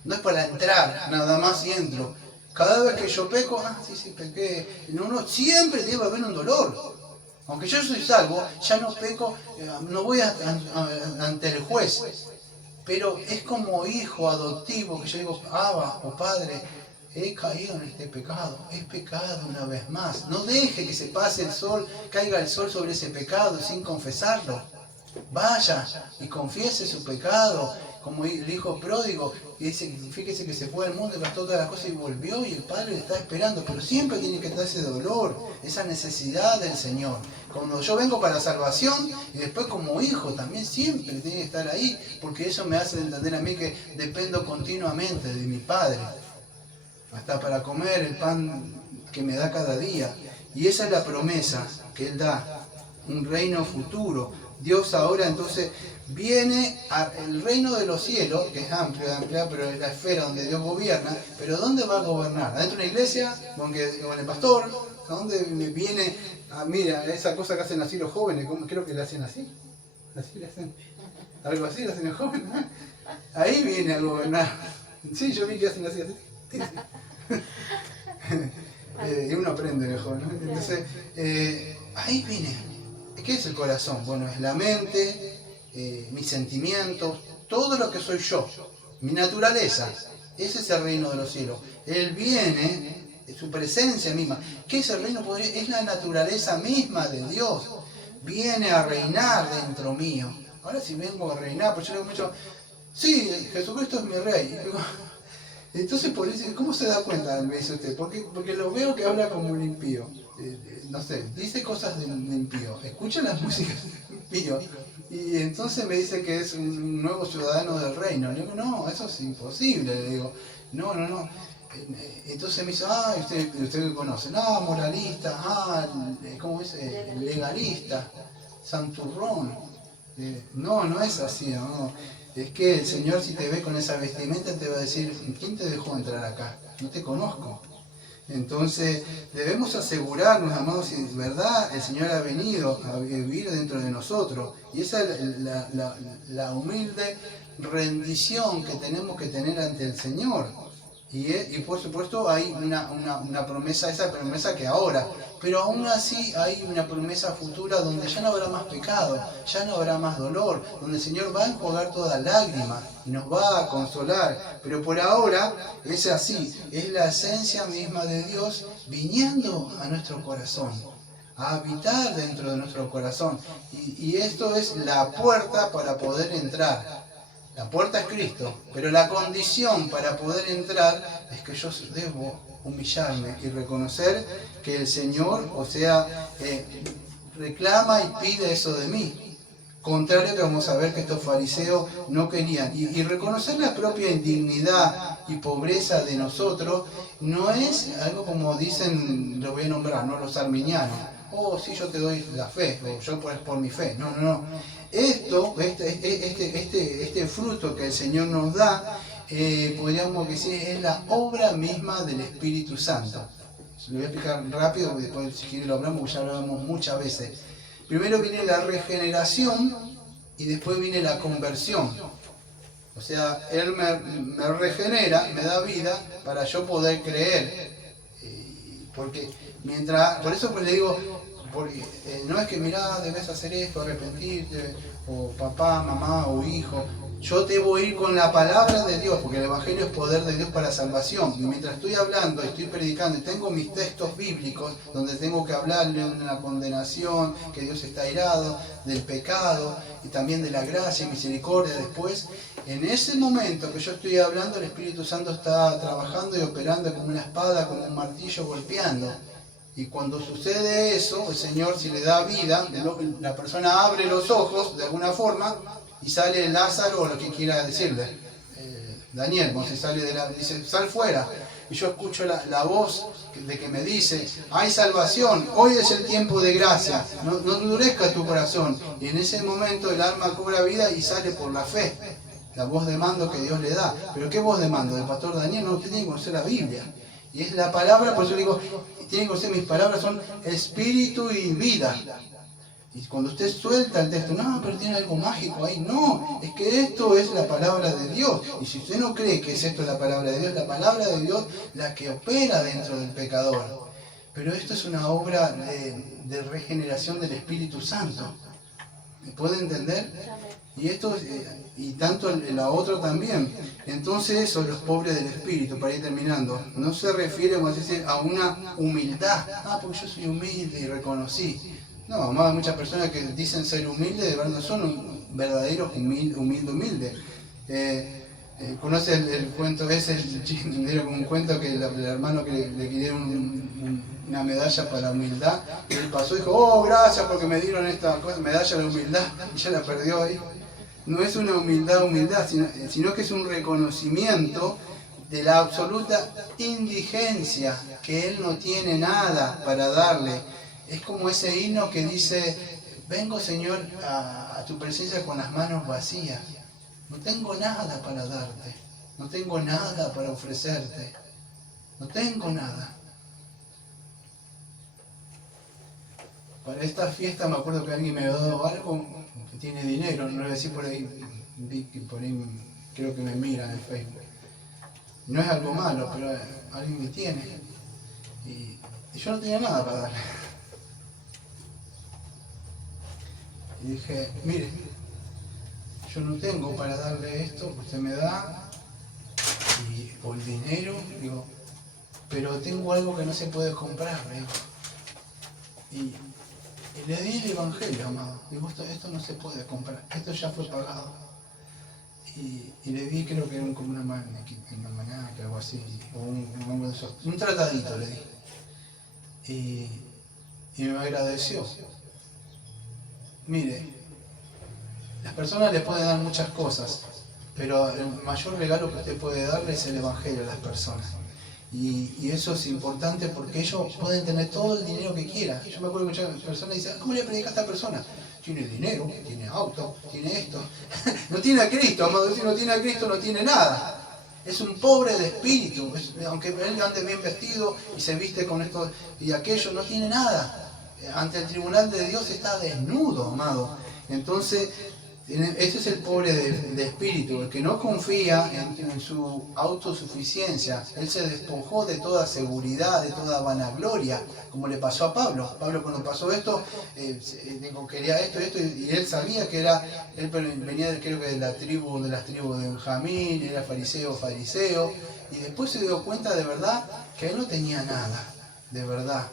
No es para entrar, nada más y entro. Cada vez que yo peco, sí, pequé. No, siempre debe haber un dolor. Aunque yo soy salvo, ya no peco, no voy ante el juez. Pero es como hijo adoptivo que yo digo, Abba o Padre, he caído en este pecado, he pecado una vez más. No deje que se pase el sol, caiga el sol sobre ese pecado sin confesarlo. Vaya y confiese su pecado, como el hijo pródigo, y dice, fíjese que se fue al mundo, gastó todas las cosas y volvió, y el Padre le está esperando, pero siempre tiene que estar ese dolor, esa necesidad del Señor. Cuando yo vengo para la salvación, y después como hijo también siempre tiene que estar ahí, porque eso me hace entender a mí que dependo continuamente de mi Padre, hasta para comer el pan que me da cada día. Y esa es la promesa que Él da, un reino futuro. Dios ahora entonces viene al reino de los cielos, que es amplia, pero es la esfera donde Dios gobierna. Pero ¿dónde va a gobernar? ¿Adentro de una iglesia? ¿Con el pastor? ¿A dónde me viene? Mira, esa cosa que hacen así los jóvenes, creo que le hacen así. Así le hacen. Algo así le hacen los jóvenes. Ahí viene a gobernar. Sí, yo vi que hacen así. Y uno aprende mejor, ¿no? Entonces, ahí viene. ¿Qué es el corazón? Bueno, es la mente, mis sentimientos, todo lo que soy yo, mi naturaleza. Ese es el reino de los cielos. Él viene, su presencia misma. ¿Qué es el reino? Es la naturaleza misma de Dios. Viene a reinar dentro mío. Ahora si vengo a reinar, pues yo le digo mucho, sí, Jesucristo es mi rey. Entonces, por eso, ¿cómo se da cuenta? Me dice usted, porque lo veo que habla como un impío. No sé, dice cosas de un impío, escucha las músicas de un impío, y entonces me dice que es un nuevo ciudadano del reino. Le digo, no, eso es imposible. Le digo, no. Entonces me dice, usted me conoce, no, moralista, ¿cómo es? Legalista, santurrón. No es así, no. Es que el Señor, si te ve con esa vestimenta, te va a decir, ¿quién te dejó entrar acá? No te conozco. Entonces, debemos asegurarnos, amados, si es verdad el Señor ha venido a vivir dentro de nosotros. Y esa es la humilde rendición que tenemos que tener ante el Señor. Y por supuesto hay una promesa, esa promesa que ahora, pero aún así hay una promesa futura donde ya no habrá más pecado, ya no habrá más dolor, donde el Señor va a enjuagar toda lágrima y nos va a consolar. Pero por ahora es así, es la esencia misma de Dios viniendo a nuestro corazón, a habitar dentro de nuestro corazón. Y esto es la puerta para poder entrar. La puerta es Cristo, pero la condición para poder entrar es que yo debo humillarme y reconocer que el Señor, reclama y pide eso de mí. Contrario que vamos a ver que estos fariseos no querían. Y reconocer la propia indignidad y pobreza de nosotros no es algo como dicen, lo voy a nombrar, ¿no? Los arminianos. Sí, yo te doy la fe, o yo por mi fe. No. Este fruto que el Señor nos da, podríamos decir, es la obra misma del Espíritu Santo. Lo voy a explicar rápido, y después si quieren lo hablamos, porque ya lo hablamos muchas veces. Primero viene la regeneración y después viene la conversión. O sea, Él me regenera, me da vida para yo poder creer. Porque por eso pues le digo, porque, no es que mirá, debes hacer esto, arrepentirte, o papá, mamá o hijo. Yo debo ir con la palabra de Dios, porque el Evangelio es poder de Dios para salvación. Y mientras estoy hablando, estoy predicando, y tengo mis textos bíblicos, donde tengo que hablarle de la condenación, que Dios está airado, del pecado, y también de la gracia y misericordia después. En ese momento que yo estoy hablando, el Espíritu Santo está trabajando y operando como una espada, como un martillo, golpeando. Y cuando sucede eso, el Señor, si le da vida, la persona abre los ojos de alguna forma, y sale Lázaro o lo que quiera decirle. Daniel, Moisés sale dice, sal fuera. Y yo escucho la voz de que me dice, hay salvación, hoy es el tiempo de gracia, no endurezca tu corazón. Y en ese momento el alma cobra vida y sale por la fe. La voz de mando que Dios le da. ¿Pero qué voz de mando? Del pastor Daniel, no, usted tiene que conocer la Biblia. Y es la palabra, por eso digo, tiene que conocer, mis palabras son espíritu y vida. Y cuando usted suelta el texto, no, pero tiene algo mágico ahí. No, es que esto es la palabra de Dios. Y si usted no cree que es esto la palabra de Dios, la palabra de Dios la que opera dentro del pecador. Pero esto es una obra de regeneración del Espíritu Santo. ¿Me puede entender? Y esto y tanto la otra también. Entonces son los pobres del espíritu, para ir terminando. No se refiere, vamos a decir, a una humildad. Ah, porque yo soy humilde y reconocí. No, además hay muchas personas que dicen ser humildes, de verdad no son verdaderos humildes. ¿Conoce el cuento ese? Un cuento que el hermano que le dieron una medalla para la humildad, y él pasó y dijo, oh, gracias porque me dieron esta medalla de humildad, y ya la perdió ahí. No es una humildad, sino que es un reconocimiento de la absoluta indigencia, que él no tiene nada para darle. Es como ese himno que dice, vengo Señor a tu presencia con las manos vacías. No tengo nada para darte, no tengo nada para ofrecerte, no tengo nada. Para esta fiesta me acuerdo que alguien me había dado algo, que tiene dinero, no lo voy a decir por ahí, creo que me miran en Facebook. No es algo malo, pero alguien me tiene. Y yo no tenía nada para darle. Y dije, mire, yo no tengo para darle esto que usted me da, o el dinero, digo, pero tengo algo que no se puede comprar, y le di el Evangelio, amado. Digo, esto no se puede comprar, esto ya fue pagado. Y le di, creo que era como una mañana, algo así, o un tratadito le di. Y me agradeció. Mire, las personas le pueden dar muchas cosas, pero el mayor regalo que usted puede darle es el Evangelio a las personas. Y eso es importante porque ellos pueden tener todo el dinero que quieran. Yo me acuerdo que muchas personas dicen, ¿cómo le predica a esta persona? Tiene dinero, tiene auto, tiene esto. No tiene a Cristo, amado. Si no tiene a Cristo, no tiene nada. Es un pobre de espíritu. Aunque él ande bien vestido y se viste con esto y aquello, no tiene nada. Ante el tribunal de Dios está desnudo, amado. Entonces, ese es el pobre de espíritu, el que no confía en su autosuficiencia. Él se despojó de toda seguridad, de toda vanagloria, como le pasó a Pablo. Pablo, cuando pasó esto, quería esto, y él sabía que él venía creo que de las tribus de Benjamín, era fariseo, y después se dio cuenta de verdad que él no tenía nada, de verdad.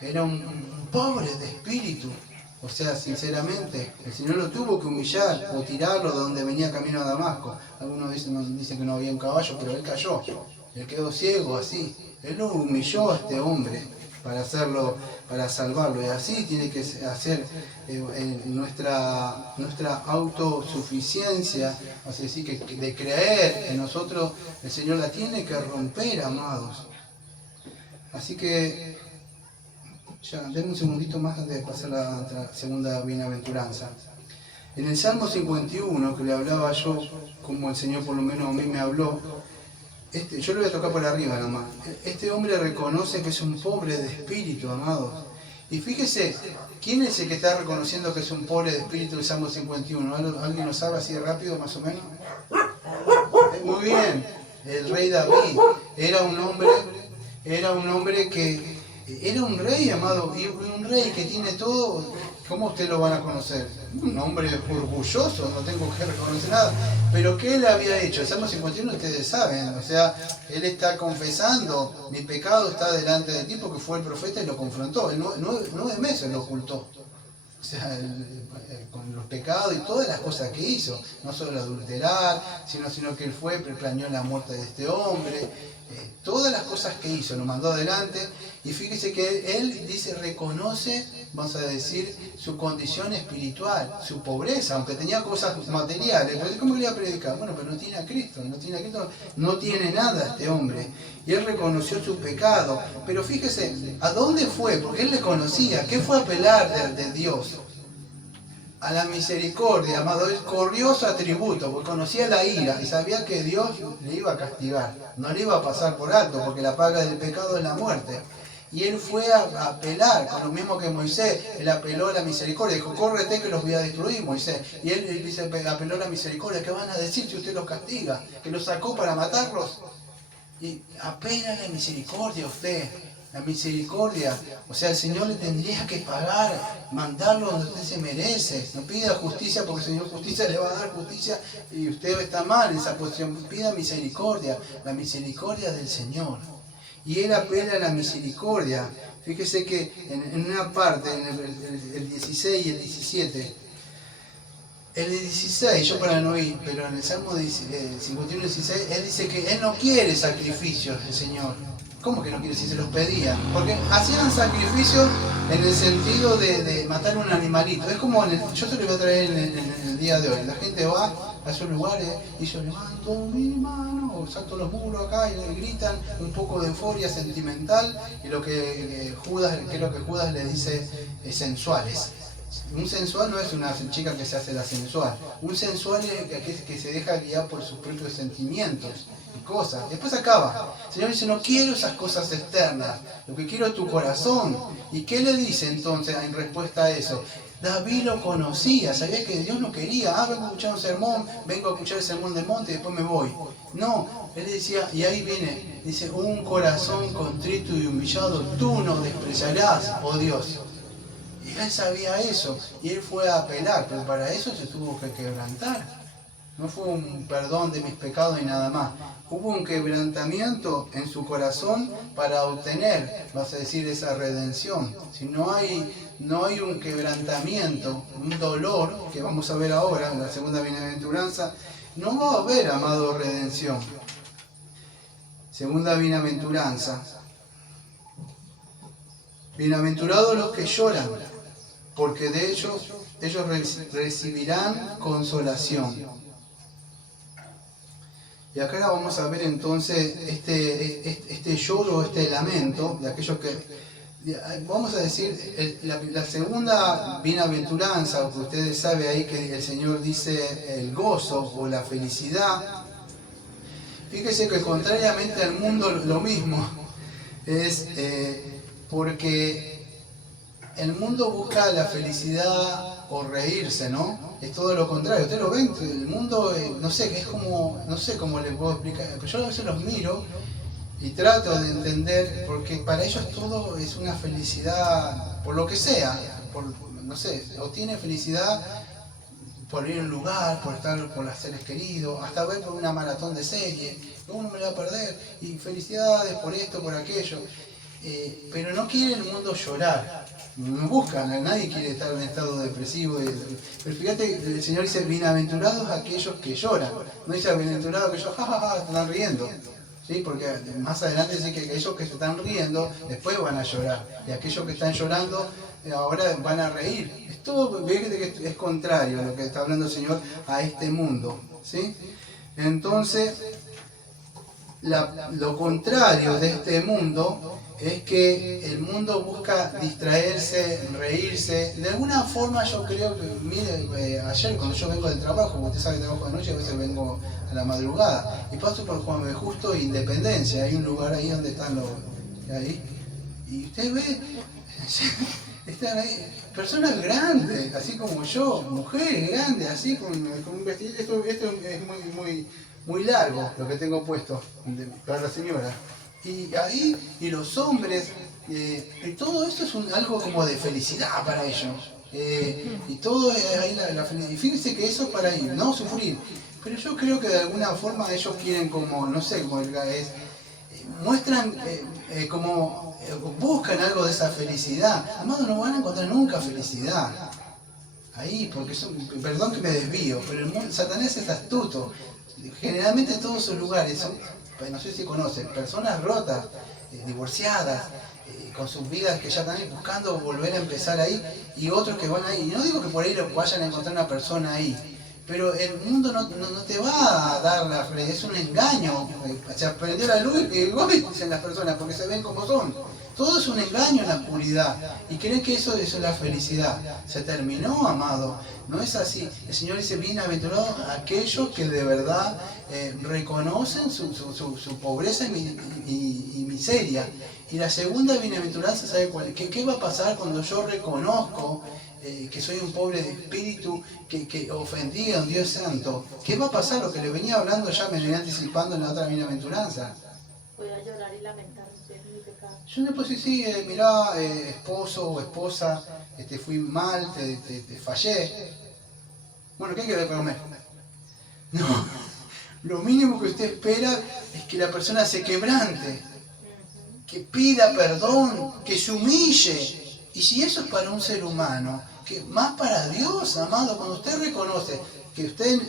Era un pobre de espíritu. O sea, sinceramente, el Señor lo tuvo que humillar o tirarlo de donde venía camino a Damasco. Algunos dicen que no había un caballo, pero él cayó. Él quedó ciego así. Él lo humilló a este hombre para salvarlo. Y así tiene que hacer nuestra autosuficiencia. O sea, decir, que de creer en nosotros, el Señor la tiene que romper, amados. Así que ya, denme un segundito más antes de pasar a la segunda bienaventuranza. En el Salmo 51, que le hablaba yo, como el Señor por lo menos a mí me habló, yo lo voy a tocar por arriba nomás. Este hombre reconoce que es un pobre de espíritu, amados. Y fíjese, ¿quién es el que está reconociendo que es un pobre de espíritu el Salmo 51? ¿Alguien lo sabe así de rápido, más o menos? Muy bien, el rey David era un hombre que era un rey, amado, y un rey que tiene todo. ¿Cómo ustedes lo van a conocer? Un hombre orgulloso, no tengo que reconocer nada. Pero ¿qué él había hecho? El Salmo 51 ustedes saben, o sea, él está confesando, mi pecado está delante de ti, porque fue el profeta y lo confrontó. En 9 meses lo ocultó. O sea, con los pecados y todas las cosas que hizo, no solo el adulterar, sino que él fue, planeó la muerte de este hombre, todas las cosas que hizo, lo mandó adelante. Y fíjese que él dice, reconoce, vamos a decir, su condición espiritual, su pobreza, aunque tenía cosas materiales. Pero ¿cómo le iba a predicar? Bueno, pero no tiene a Cristo, no tiene nada este hombre. Y él reconoció su pecado. Pero fíjese, ¿a dónde fue? Porque él le conocía. ¿Qué fue apelar de Dios? A la misericordia, amado. Él corrió su atributo, porque conocía la ira y sabía que Dios le iba a castigar. No le iba a pasar por alto, porque la paga del pecado es la muerte. Y él fue a apelar, con lo mismo que Moisés, él apeló a la misericordia, dijo, córrete que los voy a destruir, Moisés. Y él dice, apeló a la misericordia, ¿qué van a decir si usted los castiga? ¿Que los sacó para matarlos? Y apela a la misericordia usted, la misericordia. O sea, el Señor le tendría que pagar, mandarlo donde usted se merece. No pida justicia porque el Señor justicia le va a dar justicia y usted está mal en esa posición. Pida misericordia, la misericordia del Señor. Y él apela a la misericordia. Fíjese que en una parte, en el 16 y el 17, el 16, yo para no ir, pero en el Salmo 51 y 16, él dice que él no quiere sacrificios del Señor. ¿Cómo que no quiere si se los pedía? Porque hacían sacrificios en el sentido de matar un animalito. Es como, yo se lo voy a traer en el día de hoy. La gente va a esos lugares y yo levanto mi mano, o salto los muros acá y gritan un poco de euforia sentimental y lo que Judas le dice sensuales. Un sensual no es una chica que se hace la sensual. Un sensual es que se deja guiar por sus propios sentimientos y cosas. Después acaba. El Señor dice, no quiero esas cosas externas. Lo que quiero es tu corazón. ¿Y qué le dice entonces en respuesta a eso? David lo conocía, sabía que Dios no quería. Vengo a escuchar un sermón, vengo a escuchar el sermón del monte y después me voy. No, él decía, y ahí viene, dice, un corazón contrito y humillado, tú no despreciarás, oh Dios. Y él sabía eso, y él fue a apelar, pero para eso se tuvo que quebrantar. No fue un perdón de mis pecados y nada más. Hubo un quebrantamiento en su corazón para obtener, vas a decir, esa redención. Si no hay un quebrantamiento, un dolor, que vamos a ver ahora en la segunda bienaventuranza, no va a haber, amado, redención. Segunda bienaventuranza. Bienaventurados los que lloran, porque de ellos recibirán consolación. Y acá vamos a ver entonces este lloro, este lamento de aquellos que, vamos a decir, la segunda bienaventuranza, que ustedes saben ahí que el Señor dice el gozo o la felicidad. Fíjese que contrariamente al mundo lo mismo es porque el mundo busca la felicidad o reírse, ¿no? Es todo lo contrario. Ustedes lo ven, el mundo, no sé, es como, no sé cómo les puedo explicar, pero yo a veces los miro y trato de entender, porque para ellos todo es una felicidad, por lo que sea, no sé, obtienen felicidad por ir a un lugar, por estar con los seres queridos, hasta ver por una maratón de serie, uno me la va a perder, y felicidades por esto, por aquello. Pero no quiere el mundo llorar, no buscan, nadie quiere estar en estado depresivo. Pero fíjate, el Señor dice, bienaventurados aquellos que lloran, no dice bienaventurados aquellos, jajaja, están riendo. ¿Sí? Porque más adelante dice que aquellos que se están riendo, después van a llorar, y aquellos que están llorando, ahora van a reír. Esto, fíjate que es contrario a lo que está hablando el Señor a este mundo. ¿Sí? Entonces, lo contrario de este mundo es que el mundo busca distraerse, reírse. De alguna forma yo creo que, mire, ayer cuando yo vengo del trabajo, porque usted sabe que trabajo de noche, a veces vengo a la madrugada, y paso por Juan B. Justo e Independencia, hay un lugar ahí donde están los... ahí, y usted ve, están ahí personas grandes, así como yo, mujeres grandes, así con un vestido. Esto es muy largo lo que tengo puesto para la señora. Y ahí, y los hombres, y todo esto es algo como de felicidad para ellos. Y todo es ahí la felicidad. Y fíjense que eso es para ir, no sufrir. Pero yo creo que de alguna forma ellos quieren como, no sé, como es, muestran como buscan algo de esa felicidad. Amado, no van a encontrar nunca felicidad ahí, porque perdón que me desvío, pero Satanás es astuto. Generalmente todos esos lugares son, no sé si conocen, personas rotas, divorciadas, con sus vidas que ya están ahí buscando volver a empezar ahí, y otros que van ahí. Y no digo que por ahí vayan a encontrar una persona ahí, pero el mundo no te va a dar la felicidad, es un engaño. Se prendió la luz y dicen las personas porque se ven como son. Todo es un engaño en la oscuridad y creen que eso es la felicidad. Se terminó, amado. No es así. El Señor dice, bienaventurados aquellos que de verdad reconocen su pobreza y miseria. Y la segunda bienaventuranza, ¿sabe cuál? ¿Qué va a pasar cuando yo reconozco que soy un pobre de espíritu, que ofendí a un Dios santo? ¿Qué va a pasar? Lo que le venía hablando ya me venía anticipando en la otra bienaventuranza. Voy a llorar y lamentar mi pecado. Yo después sí, mirá, esposo o esposa, fui mal, te fallé. Bueno, ¿qué hay que ver comer? No, lo mínimo que usted espera es que la persona se quebrante, que pida perdón, que se humille. Y si eso es para un ser humano, que más para Dios, amado, cuando usted reconoce que usted,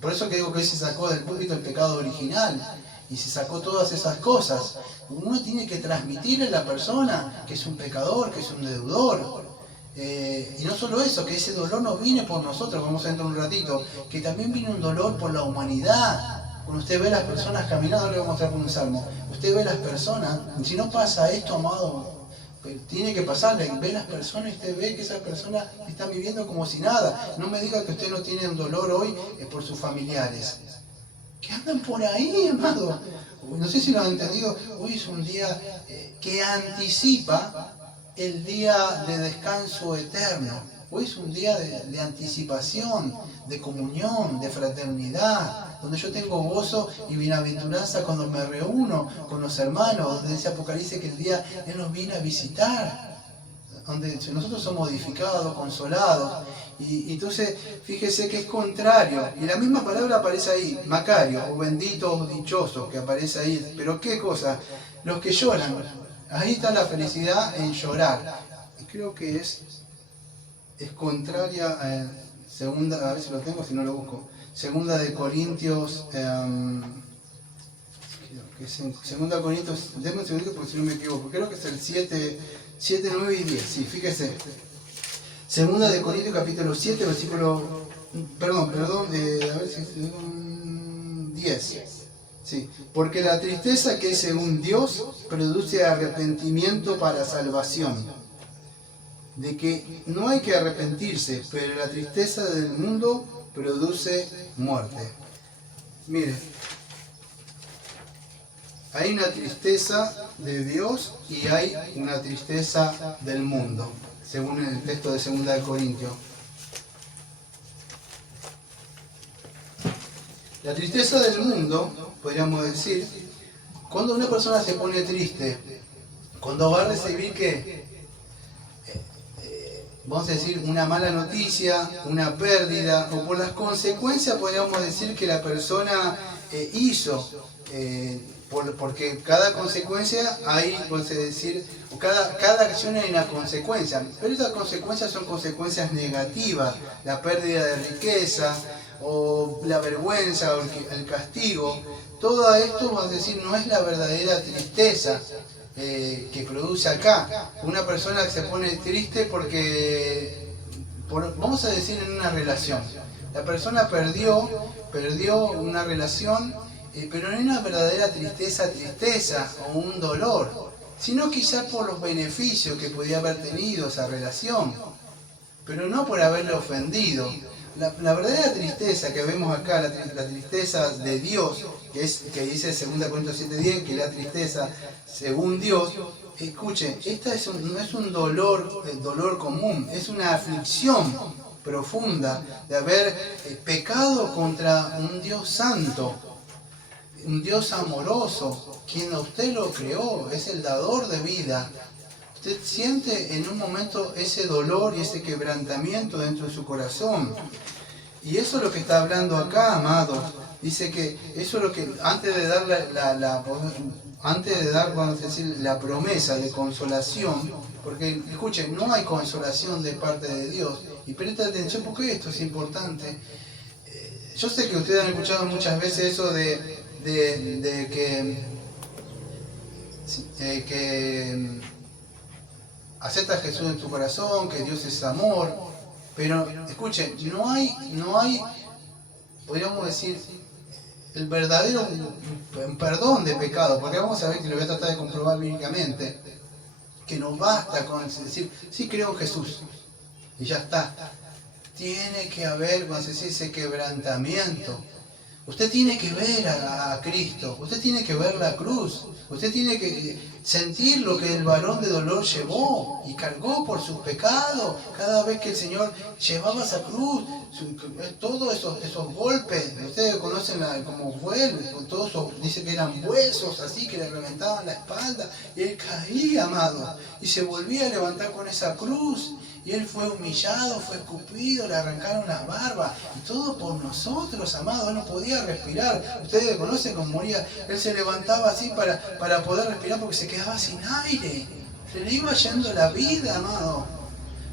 por eso que digo que hoy se sacó del púlpito el pecado original, y se sacó todas esas cosas, uno tiene que transmitirle a la persona que es un pecador, que es un deudor. Y no solo eso, que ese dolor no viene por nosotros, vamos a entrar un ratito, que también viene un dolor por la humanidad. Cuando usted ve a las personas caminando, le voy a mostrar con un salmo, usted ve a las personas, si no pasa esto, amado, tiene que pasarle, ve las personas y usted ve que esas personas están viviendo como si nada. No me diga que usted no tiene un dolor hoy por sus familiares, que andan por ahí, amado. No sé si lo han entendido, hoy es un día que anticipa el día de descanso eterno. Hoy es un día de anticipación, de comunión, de fraternidad, donde yo tengo gozo y bienaventuranza cuando me reúno con los hermanos, donde dice Apocalipsis que el día Él nos viene a visitar, donde nosotros somos edificados, consolados. Y entonces, fíjese que es contrario. Y la misma palabra aparece ahí, Macario, o bendito o dichoso, que aparece ahí. Pero ¿qué cosa? Los que lloran. Ahí está la felicidad en llorar. Y creo que es contraria a segunda, a ver si lo tengo, si no lo busco. Segunda de Corintios, segunda de Corintios, déjame un segundito porque si no me equivoco, creo que es el 7, 9 y 10, sí, fíjese. Segunda de Corintios capítulo 7, versículo, perdón, a ver si es 10. Sí, porque la tristeza que es según Dios produce arrepentimiento para salvación. De que no hay que arrepentirse, pero la tristeza del mundo produce muerte. Mire, hay una tristeza de Dios y hay una tristeza del mundo, según el texto de 2 de Corintios. La tristeza del mundo, podríamos decir, cuando una persona se pone triste, cuando va a recibir vamos a decir, una mala noticia, una pérdida, o por las consecuencias podríamos decir que la persona hizo, porque cada consecuencia hay, vamos a decir, cada acción hay una consecuencia, pero esas consecuencias son consecuencias negativas, la pérdida de riqueza, o la vergüenza, o el castigo. Todo esto, vamos a decir, no es la verdadera tristeza que produce acá. Una persona que se pone triste porque, vamos a decir, en una relación. La persona perdió una relación pero no una verdadera tristeza o un dolor, sino quizás por los beneficios que podía haber tenido esa relación, pero no por haberle ofendido. La verdadera tristeza que vemos acá, la tristeza de Dios, que dice 2 Corintios 7:10, que la tristeza según Dios, escuchen, esta no es un dolor común, es una aflicción profunda de haber pecado contra un Dios santo, un Dios amoroso, quien a usted lo creó, es el dador de vida. Usted siente en un momento ese dolor y ese quebrantamiento dentro de su corazón. Y eso es lo que está hablando acá, amados. Dice que eso es lo que, antes de dar vamos a decir, la promesa de consolación, porque escuchen, no hay consolación de parte de Dios. Y presten atención porque esto es importante. Yo sé que ustedes han escuchado muchas veces eso de que acepta a Jesús en tu corazón, que Dios es amor, pero escuchen, no hay, podríamos decir, el verdadero perdón de pecado, porque vamos a ver que lo voy a tratar de comprobar bíblicamente, que no basta con decir, sí creo en Jesús, y ya está. Tiene que haber, vamos a decir, ese quebrantamiento. Usted tiene que ver a Cristo, usted tiene que ver la cruz, usted tiene que sentir lo que el varón de dolor llevó y cargó por sus pecados. Cada vez que el Señor llevaba esa cruz, todos esos golpes, ustedes conocen cómo fue, todos esos, dice que eran huesos así que le reventaban la espalda, y él caía, amado, y se volvía a levantar con esa cruz. Y él fue humillado, fue escupido, le arrancaron las barbas. Y todo por nosotros, amados. Él no podía respirar. Ustedes conocen cómo moría. Él se levantaba así para poder respirar porque se quedaba sin aire. Se le iba yendo la vida, amado.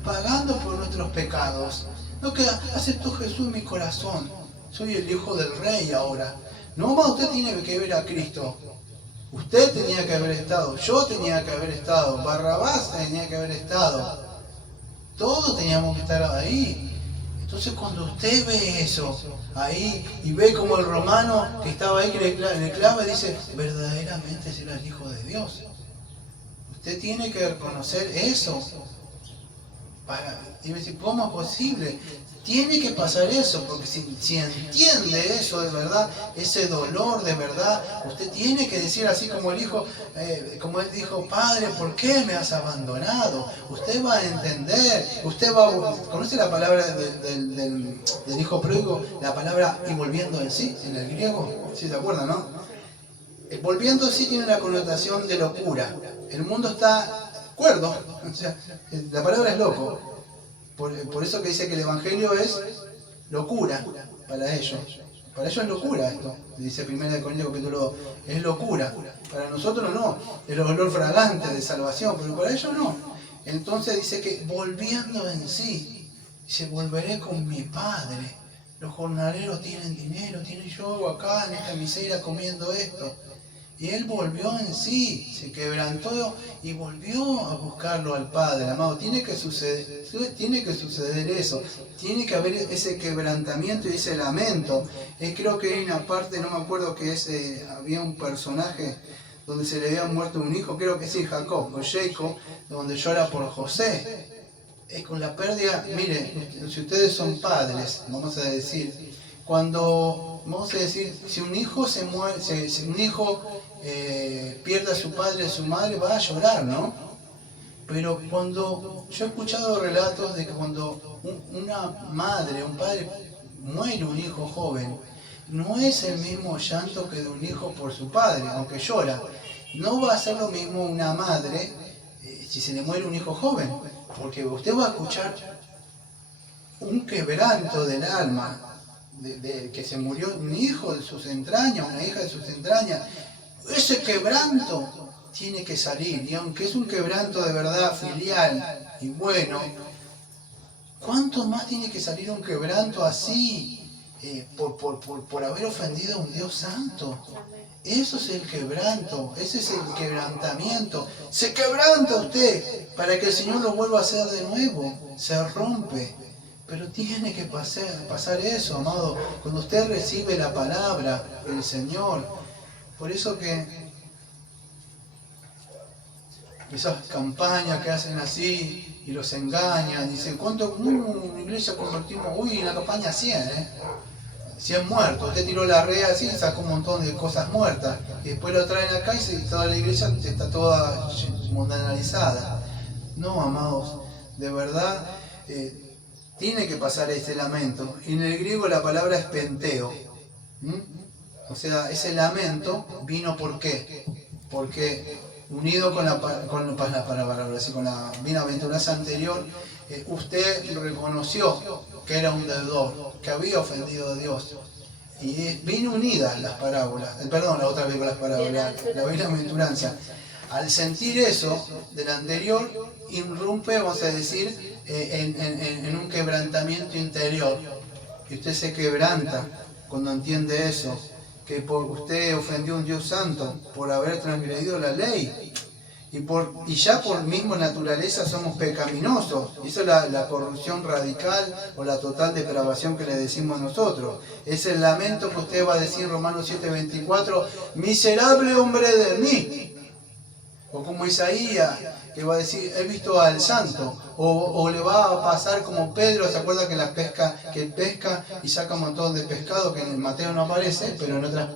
Pagando por nuestros pecados. No que aceptó Jesús en mi corazón. Soy el hijo del rey ahora. No más, usted tiene que ver a Cristo. Usted tenía que haber estado. Yo tenía que haber estado. Barrabás tenía que haber estado. Todos teníamos que estar ahí. Entonces cuando usted ve eso ahí y ve como el romano que estaba ahí que le clava y dice, verdaderamente es el Hijo de Dios. Usted tiene que reconocer eso. Y me dice, ¿cómo es posible? Tiene que pasar eso, porque si entiende eso de verdad, ese dolor de verdad, usted tiene que decir así como el hijo, como él dijo, Padre, ¿por qué me has abandonado? Usted va a entender, ¿conoce la palabra del hijo pródigo? La palabra y volviendo en sí, en el griego, ¿sí se acuerdan, no? Volviendo en sí tiene una connotación de locura. El mundo está cuerdo, o sea, la palabra es loco. Por eso que dice que el Evangelio es locura para ellos. Para ellos es locura esto. Dice 1 Corintios capítulo 2. Es locura. Para nosotros no. Es el olor fragante de salvación, pero para ellos no. Entonces dice que volviendo en sí, dice, volveré con mi Padre. Los jornaleros tienen dinero, tienen yo acá en esta miseria comiendo esto. Y él volvió en sí, se quebrantó y volvió a buscarlo al Padre, amado. Tiene que suceder eso, tiene que haber ese quebrantamiento y ese lamento. Creo que hay una parte, no me acuerdo que había un personaje donde se le había muerto un hijo, creo que sí, Jacob o Jacob, donde llora por José. Con la pérdida, mire, si ustedes son padres, vamos a decir, si un hijo se muere, si un hijo pierde a su padre o a su madre, va a llorar, ¿no? Pero cuando yo he escuchado relatos de que cuando una madre, un padre muere un hijo joven, no es el mismo llanto que de un hijo por su padre, aunque llora. No va a ser lo mismo una madre si se le muere un hijo joven, porque usted va a escuchar un quebranto del alma, de que se murió un hijo de sus entrañas, una hija de sus entrañas. Ese quebranto tiene que salir, y aunque es un quebranto de verdad filial y bueno, ¿cuánto más tiene que salir un quebranto así por haber ofendido a un Dios santo? Eso es el quebranto, ese es el quebrantamiento. Se quebranta usted para que el Señor lo vuelva a hacer de nuevo, se rompe. Pero tiene que pasar eso, amado. Cuando usted recibe la palabra del Señor. Por eso que esas campañas que hacen así y los engañan, dicen, ¿cuánto? Una iglesia convertimos, en la campaña 100, 100 muertos. Usted tiró la red así y sacó un montón de cosas muertas. Y después lo traen acá y toda la iglesia está toda mundanalizada. No, amados, de verdad, tiene que pasar ese lamento. Y en el griego la palabra es penteo. O sea, ese lamento vino ¿por qué? Porque unido con la bienaventuranza anterior, usted reconoció que era un deudor, que había ofendido a Dios. Y vino unida las parábolas, la otra vez con las parábolas, la bienaventuranza. Al sentir eso del anterior, irrumpe, vamos a decir, en un quebrantamiento interior. Y usted se quebranta cuando entiende eso, que por usted ofendió a un Dios santo por haber transgredido la ley. Y ya por misma naturaleza somos pecaminosos. Y eso es la corrupción radical o la total depravación que le decimos nosotros. Es el lamento que usted va a decir en Romanos 7:24, miserable hombre de mí. O como Isaías, que va a decir, he visto al santo. O le va a pasar como Pedro, ¿se acuerda que él pesca y saca un montón de pescado que en Mateo no aparece, pero en otras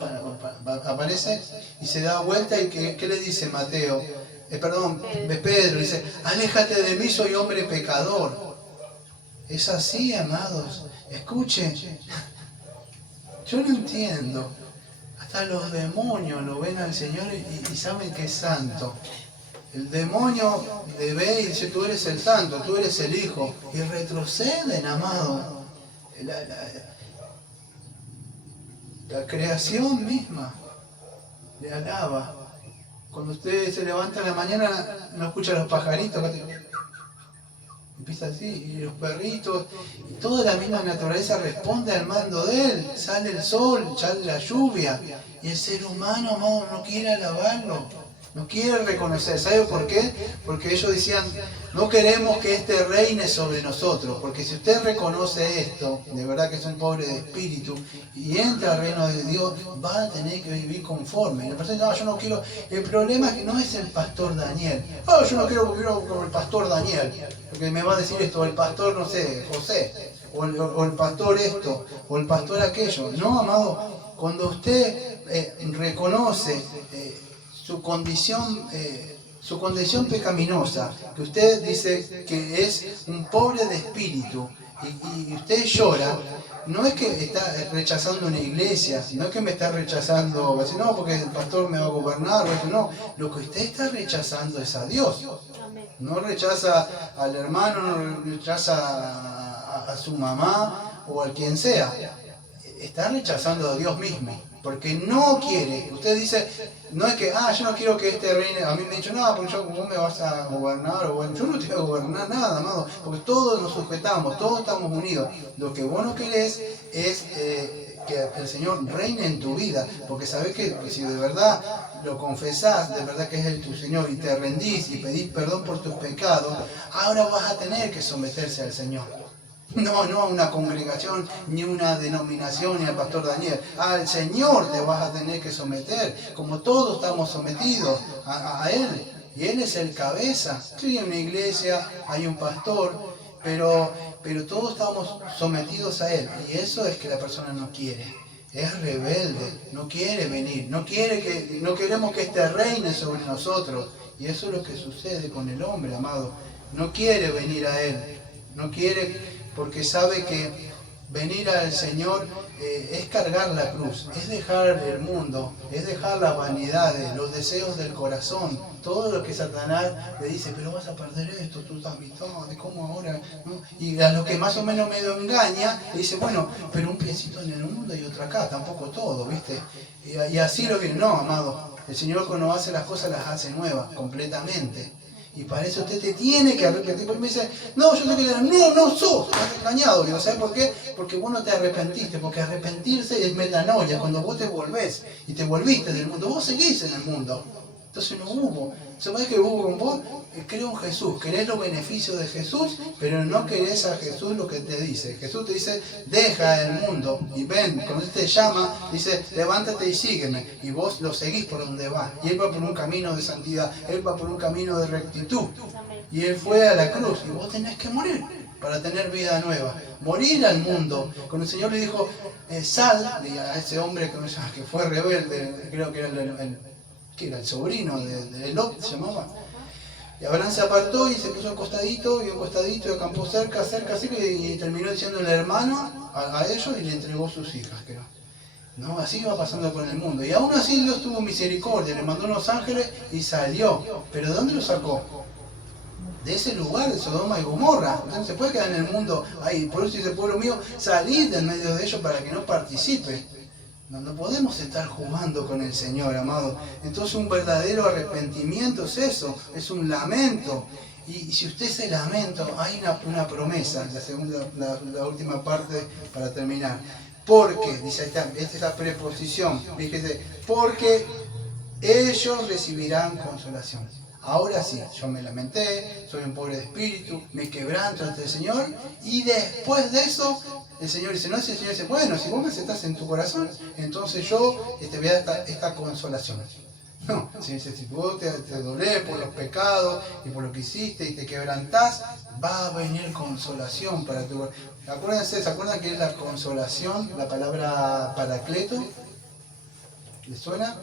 aparece? Y se da vuelta y ¿qué le dice Mateo? Pedro dice, aléjate de mí, soy hombre pecador. Es así, amados. Escuchen, yo no entiendo. Hasta los demonios lo ven al Señor y saben que es santo. El demonio le ve y dice, tú eres el santo, tú eres el hijo. Y retroceden, amado. La creación misma le alaba. Cuando usted se levanta en la mañana, no escucha a los pajaritos. Empieza así, y los perritos, y toda la misma naturaleza responde al mando de Él. Sale el sol, sale la lluvia, y el ser humano, amado, no quiere alabarlo, no quiere reconocer. ¿Sabe por qué? Porque ellos decían, no queremos que este reine sobre nosotros, porque si usted reconoce esto, de verdad que es un pobre de espíritu, y entra al reino de Dios, va a tener que vivir conforme. Y la persona dice, no, yo no quiero. El problema es que no es el pastor Daniel. Yo no quiero como el pastor Daniel, porque me va a decir esto, o el pastor, no sé, José, o el pastor esto, o el pastor aquello. No, amado, cuando usted reconoce su condición pecaminosa, que usted dice que es un pobre de espíritu, y usted llora, no es que está rechazando una iglesia, no es que me está rechazando, no, porque el pastor me va a gobernar, no, lo que usted está rechazando es a Dios. No rechaza al hermano, no rechaza a su mamá o a quien sea. Está rechazando a Dios mismo, porque no quiere. Usted dice, no es que, yo no quiero que este reine. A mí me han dicho, no, porque vos me vas a gobernar, yo no te voy a gobernar nada, amado, porque todos nos sujetamos, todos estamos unidos. Lo que vos no querés es que el Señor reine en tu vida, porque sabés que si de verdad lo confesás, de verdad que es el tu Señor, y te rendís y pedís perdón por tus pecados, ahora vas a tener que someterse al Señor. No a una congregación, ni una denominación, ni al pastor Daniel. Al Señor te vas a tener que someter, como todos estamos sometidos a Él. Y Él es el cabeza. Sí, en una iglesia hay un pastor, pero todos estamos sometidos a Él. Y eso es que la persona no quiere. Es rebelde, no quiere venir, no queremos que este reine sobre nosotros. Y eso es lo que sucede con el hombre, amado. No quiere venir a Él, no quiere, porque sabe que venir al Señor es cargar la cruz, es dejar el mundo, es dejar las vanidades, los deseos del corazón, todo lo que Satanás le dice, pero vas a perder esto, tú estás mitad, ¿cómo ahora? ¿No? Y a los que más o menos medio engaña, le dice, bueno, pero un piecito en el mundo y otro acá, tampoco todo, ¿viste? Y así lo viene. No, amado, el Señor cuando hace las cosas las hace nuevas, completamente. Y para eso usted te tiene que arrepentir. Porque me dice, no, yo tengo que no sos, estás engañado. Digo, ¿sabes por qué? Porque vos no te arrepentiste. Porque arrepentirse es metanoia. Cuando vos te volvés y te volviste del mundo, vos seguís en el mundo. Entonces no hubo. Se puede que hubo con vos, creo en Jesús, querés los beneficios de Jesús, pero no querés a Jesús lo que te dice. Jesús te dice, deja el mundo y ven, cuando Él te llama, dice, levántate y sígueme. Y vos lo seguís por donde va. Y Él va por un camino de santidad, Él va por un camino de rectitud. Y Él fue a la cruz y vos tenés que morir para tener vida nueva. Morir al mundo. Cuando el Señor le dijo, sal, a ese hombre que fue rebelde, creo que era el sobrino de Lot, se llamaba. Y Abraham se apartó y se puso al costadito, y acampó cerca, y terminó diciendo el hermano a ellos y le entregó sus hijas, creo. No, así iba pasando con el mundo. Y aún así Dios tuvo misericordia, le mandó unos ángeles y salió. ¿Pero de dónde lo sacó? De ese lugar, de Sodoma y Gomorra. Entonces se puede quedar en el mundo ahí. Por eso dice, pueblo mío, salid del medio de ellos para que no participe. No podemos estar jugando con el Señor, amado. Entonces un verdadero arrepentimiento es eso, es un lamento. Y si usted se lamento, hay una promesa, la última parte para terminar. Porque, dice esta es la preposición, fíjese, porque ellos recibirán consolación. Ahora sí, yo me lamenté, soy un pobre de espíritu, me quebranto ante el Señor, y después de eso, el Señor dice, no, si el Señor dice, bueno, si vos me aceptás en tu corazón, entonces yo te voy a dar esta consolación. No, si vos te dolés por los pecados y por lo que hiciste y te quebrantás, va a venir consolación para tu corazón. ¿Se acuerdan qué es la consolación? La palabra paracleto. ¿Les suena?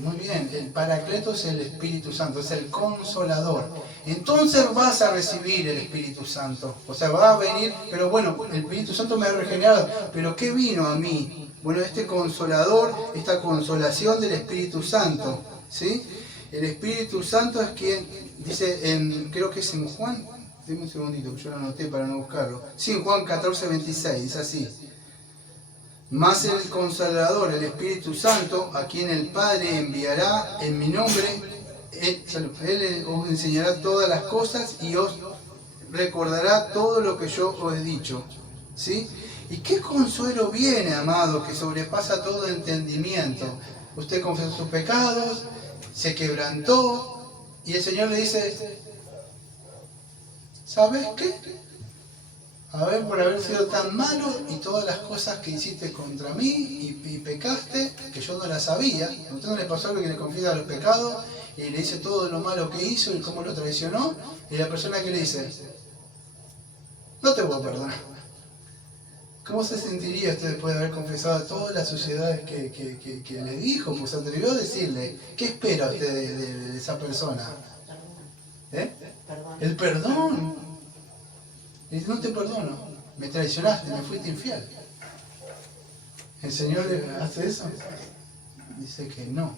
Muy bien, el paracleto es el Espíritu Santo, es el consolador. Entonces vas a recibir el Espíritu Santo. O sea, va a venir, pero bueno, el Espíritu Santo me ha regenerado. ¿Pero qué vino a mí? Bueno, este consolador, esta consolación del Espíritu Santo, ¿sí? El Espíritu Santo es quien, dice, creo que es en Juan, dime un segundito, yo lo anoté para no buscarlo. Sí, en Juan 14:26, dice así. Más el Consolador, el Espíritu Santo, a quien el Padre enviará en mi nombre, Él os enseñará todas las cosas y os recordará todo lo que yo os he dicho. ¿Sí? ¿Y qué consuelo viene, amado, que sobrepasa todo entendimiento? Usted confesó sus pecados, se quebrantó, y el Señor le dice, ¿sabes qué? Por haber sido tan malo y todas las cosas que hiciste contra mí y pecaste, que yo no las sabía. ¿A usted no le pasó algo que le confiesa los pecados y le dice todo lo malo que hizo y cómo lo traicionó? Y la persona que le dice, no te voy a perdonar. ¿Cómo se sentiría usted después de haber confesado todas las suciedades que le dijo? Pues se atrevió a decirle, ¿qué espera usted de esa persona? El perdón. Y dice, no te perdono, me traicionaste, me fuiste infiel. ¿El Señor hace eso? Dice que no.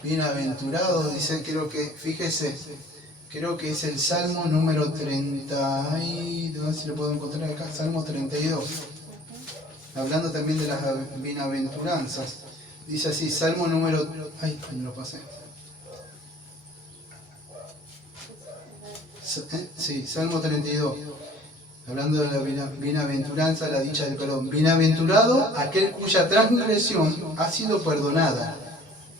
Bienaventurado, dice, creo que es el Salmo número 30, y no sé si lo puedo encontrar acá, Salmo 32. Hablando también de las bienaventuranzas. Dice así, Salmo número... Ay, me lo pasé. Sí, Salmo 32. Hablando de la bienaventuranza, la dicha del perdón. Bienaventurado aquel cuya transgresión ha sido perdonada,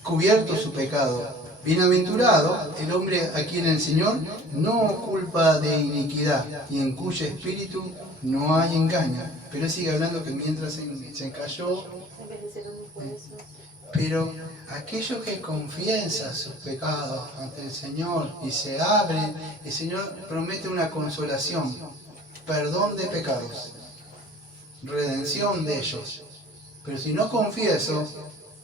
cubierto su pecado. Bienaventurado el hombre a quien el Señor no culpa de iniquidad y en cuyo espíritu no hay engaño. Pero sigue hablando que mientras se cayó, pero aquellos que confiesan sus pecados ante el Señor y se abren, el Señor promete una consolación, perdón de pecados, redención de ellos. Pero si no confieso,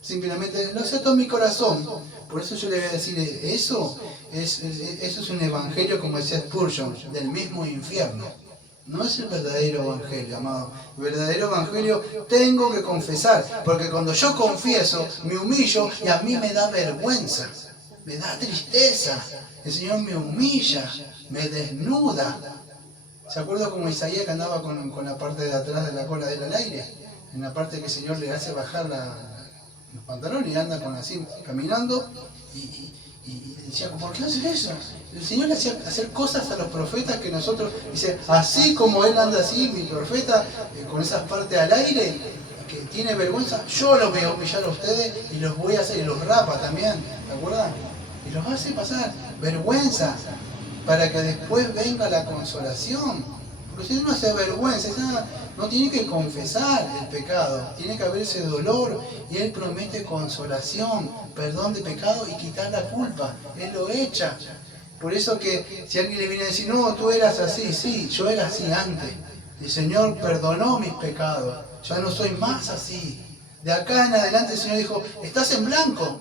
simplemente lo acepto en mi corazón. Por eso yo le voy a decir, eso es un evangelio, como decía Spurgeon, del mismo infierno. No es el verdadero evangelio, amado. El verdadero evangelio tengo que confesar, porque cuando yo confieso, me humillo y a mí me da vergüenza, me da tristeza. El Señor me humilla, me desnuda. ¿Se acuerda como Isaías que andaba con la parte de atrás de la cola de él al aire? En la parte que el Señor le hace bajar los pantalones y anda así caminando y decía, ¿por qué haces eso? El Señor le hacía hacer cosas a los profetas que nosotros, dice, así como él anda así, mi profeta, con esas partes al aire, que tiene vergüenza, yo los voy a humillar a ustedes y los voy a hacer, y los rapa también, ¿te acuerdan? Y los hace pasar vergüenza para que después venga la consolación. Porque si uno se vergüenza, no tiene que confesar el pecado, tiene que haber ese dolor y Él promete consolación, perdón de pecado y quitar la culpa. Él lo echa. Por eso que si alguien le viene a decir, no, tú eras así, sí, yo era así antes. El Señor perdonó mis pecados, ya no soy más así. De acá en adelante el Señor dijo, estás en blanco,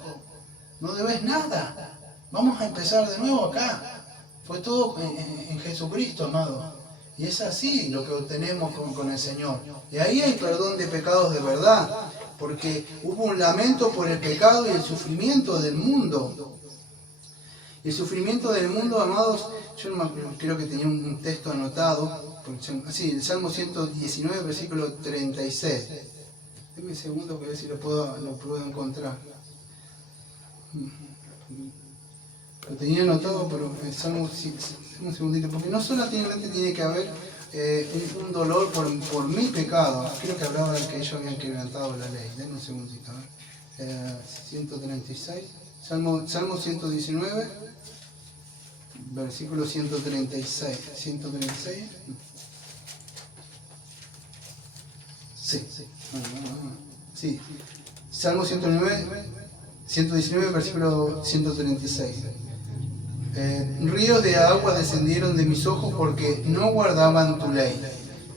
no debes nada. Vamos a empezar de nuevo acá. Fue todo en Jesucristo, amado. Y es así lo que obtenemos con el Señor. Y ahí hay perdón de pecados de verdad, porque hubo un lamento por el pecado y el sufrimiento del mundo. El sufrimiento del mundo, amados, yo creo que tenía un texto anotado, sí, el Salmo 119, versículo 36. Deme un segundo que a ver si lo puedo encontrar. Lo tenía anotado, pero el Salmo, un segundito, porque no solamente tiene que haber un dolor por mi pecado. Creo que hablaba de que ellos habían quebrantado la ley. Denme un segundito. 136. Salmo 119, versículo 136. 136. Sí. Sí. Salmo 119, versículo 136. Ríos de agua descendieron de mis ojos porque no guardaban tu ley.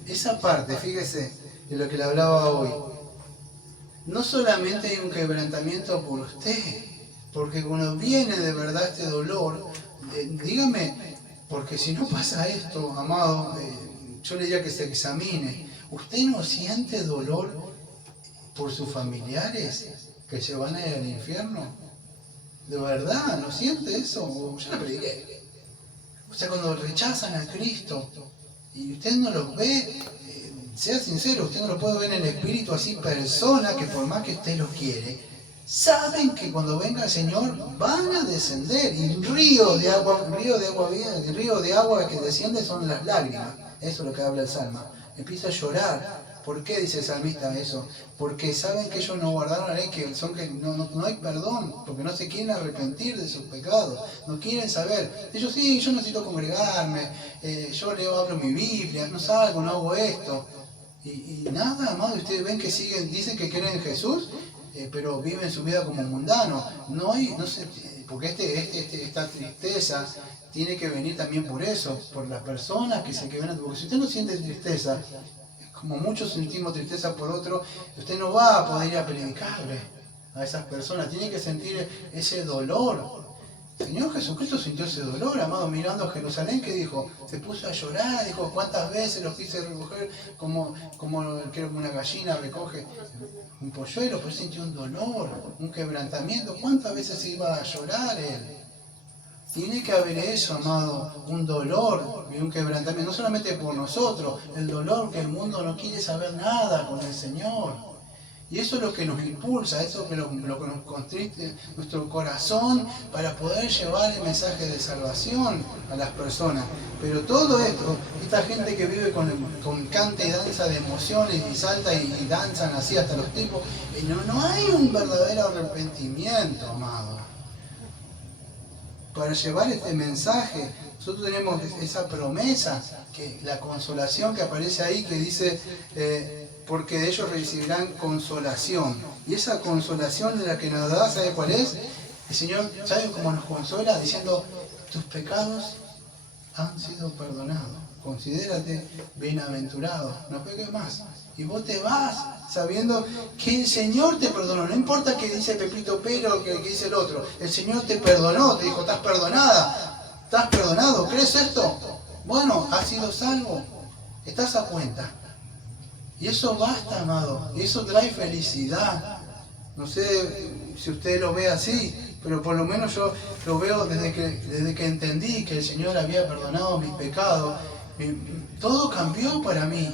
Esa parte, fíjese, de lo que le hablaba hoy. No solamente hay un quebrantamiento por usted, porque cuando viene de verdad este dolor, dígame, porque si no pasa esto, amado, yo le diría que se examine. ¿Usted no siente dolor por sus familiares que se van a ir al infierno? ¿De verdad? ¿No siente eso? Yo lo prediqué. O sea, cuando rechazan a Cristo y usted no los ve, sea sincero, usted no lo puede ver en el espíritu así, personas que por más que usted los quiere, saben que cuando venga el Señor van a descender y río de agua que desciende son las lágrimas. Eso es lo que habla el Salmo. Empieza a llorar. ¿Por qué dice el salmista eso? Porque saben que ellos no guardaron la ley, que no hay perdón, porque no se quieren arrepentir de sus pecados, no quieren saber. Ellos sí, yo necesito congregarme, yo abro mi Biblia, no salgo, no hago esto. Y nada más, ustedes ven que dicen que creen en Jesús, pero viven su vida como mundanos. Porque esta tristeza tiene que venir también por eso, por las personas que se quebran. Porque si usted no siente tristeza, como muchos sentimos tristeza por otro, usted no va a poder ir a predicarle a esas personas. Tiene que sentir ese dolor. El Señor Jesucristo sintió ese dolor, amado, mirando a Jerusalén, que dijo, se puso a llorar, dijo, cuántas veces los quise recoger como una gallina recoge un polluelo, pero sintió un dolor, un quebrantamiento. ¿Cuántas veces se iba a llorar él? Tiene que haber eso, amado, un dolor y un quebrantamiento, no solamente por nosotros, el dolor que el mundo no quiere saber nada con el Señor. Y eso es lo que nos impulsa, eso es lo que nos constriste nuestro corazón para poder llevar el mensaje de salvación a las personas. Pero todo esto, esta gente que vive con canta y danza de emociones y salta y danzan así hasta los tipos, no hay un verdadero arrepentimiento, amado. Para llevar este mensaje, nosotros tenemos esa promesa, que la consolación que aparece ahí, que dice, porque ellos recibirán consolación. Y esa consolación de la que nos da, ¿sabe cuál es? El Señor, ¿sabe cómo nos consuela? Diciendo, tus pecados han sido perdonados. Considérate bienaventurado, no peques más. Y vos te vas sabiendo que el Señor te perdonó. No importa que dice Pepito Pero o que dice el otro. El Señor te perdonó, te dijo, estás perdonada, estás perdonado. ¿Crees esto? Bueno, has sido salvo. Estás a cuenta. Y eso basta, amado. Y eso trae felicidad. No sé si usted lo ve así, pero por lo menos yo lo veo desde que entendí que el Señor había perdonado mis pecados. Todo cambió para mí.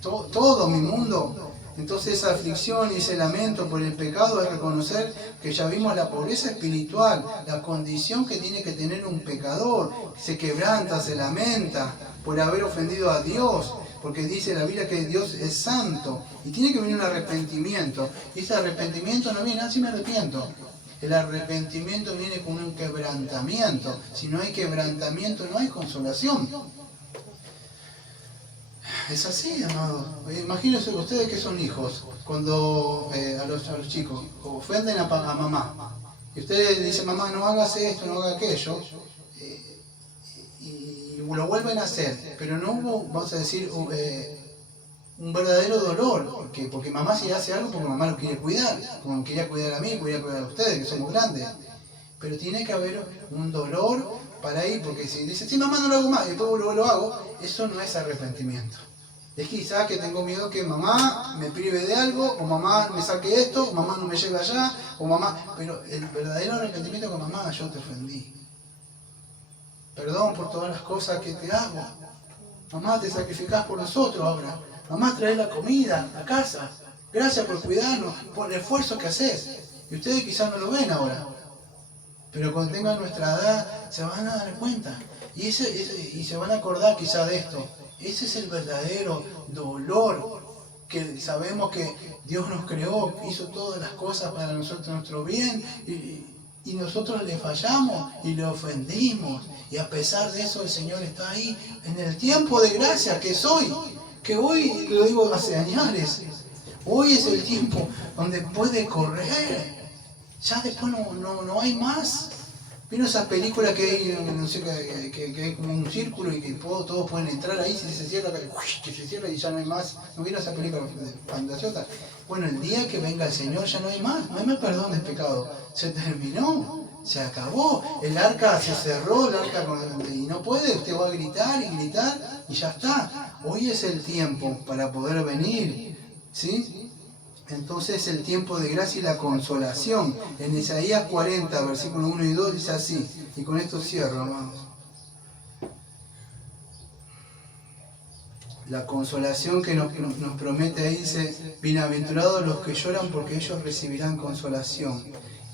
Todo mi mundo. Entonces esa aflicción y ese lamento por el pecado es reconocer que ya vimos la pobreza espiritual, la condición que tiene que tener un pecador, se quebranta, se lamenta por haber ofendido a Dios. porque dice la Biblia que Dios es santo y tiene que venir un arrepentimiento. Y ese arrepentimiento no viene, así me arrepiento. El arrepentimiento viene con un quebrantamiento. Si no hay quebrantamiento, no hay consolación. Es así, amado. Imagínense ustedes que son hijos, cuando a los chicos ofenden a mamá. Y ustedes dicen, mamá, no hagas esto, no hagas aquello. Y lo vuelven a hacer. Pero no hubo, vamos a decir, un verdadero dolor. Porque mamá si hace algo, porque mamá lo quiere cuidar. Como quería cuidar a mí, quería cuidar a ustedes, que somos grandes. Pero tiene que haber un dolor para ir, porque si dice, sí, mamá, no lo hago más, y después lo hago, eso no es arrepentimiento. Es quizás que tengo miedo que mamá me prive de algo, o mamá me saque esto, o mamá no me lleve allá, o mamá... Pero el verdadero arrepentimiento es que mamá, yo te ofendí. Perdón por todas las cosas que te hago. Mamá, te sacrificás por nosotros ahora. Mamá, trae la comida a casa. Gracias por cuidarnos, por el esfuerzo que haces. Y ustedes quizás no lo ven ahora. Pero cuando tengan nuestra edad, se van a dar cuenta. Y se van a acordar quizás de esto. Ese es el verdadero dolor, que sabemos que Dios nos creó, hizo todas las cosas para nosotros, nuestro bien, y nosotros le fallamos y le ofendimos. Y a pesar de eso el Señor está ahí en el tiempo de gracia que es hoy, que hoy, lo digo hace años, hoy es el tiempo donde puede correr. Ya después no hay más. ¿Vieron esas películas que hay, no sé, que hay como un círculo y que todos pueden entrar ahí, si se cierra, que se cierra y ya no hay más? ¿No vieron esa película fantasiosa? Bueno, el día que venga el Señor ya no hay más perdón del pecado. Se terminó, se acabó. El arca se cerró, y no puede, usted va a gritar y ya está. Hoy es el tiempo para poder venir, ¿sí? Entonces el tiempo de gracia y la consolación. En Isaías 40, versículos 1 y 2 dice así. Y con esto cierro, hermanos. La consolación que nos promete ahí dice, bienaventurados los que lloran porque ellos recibirán consolación.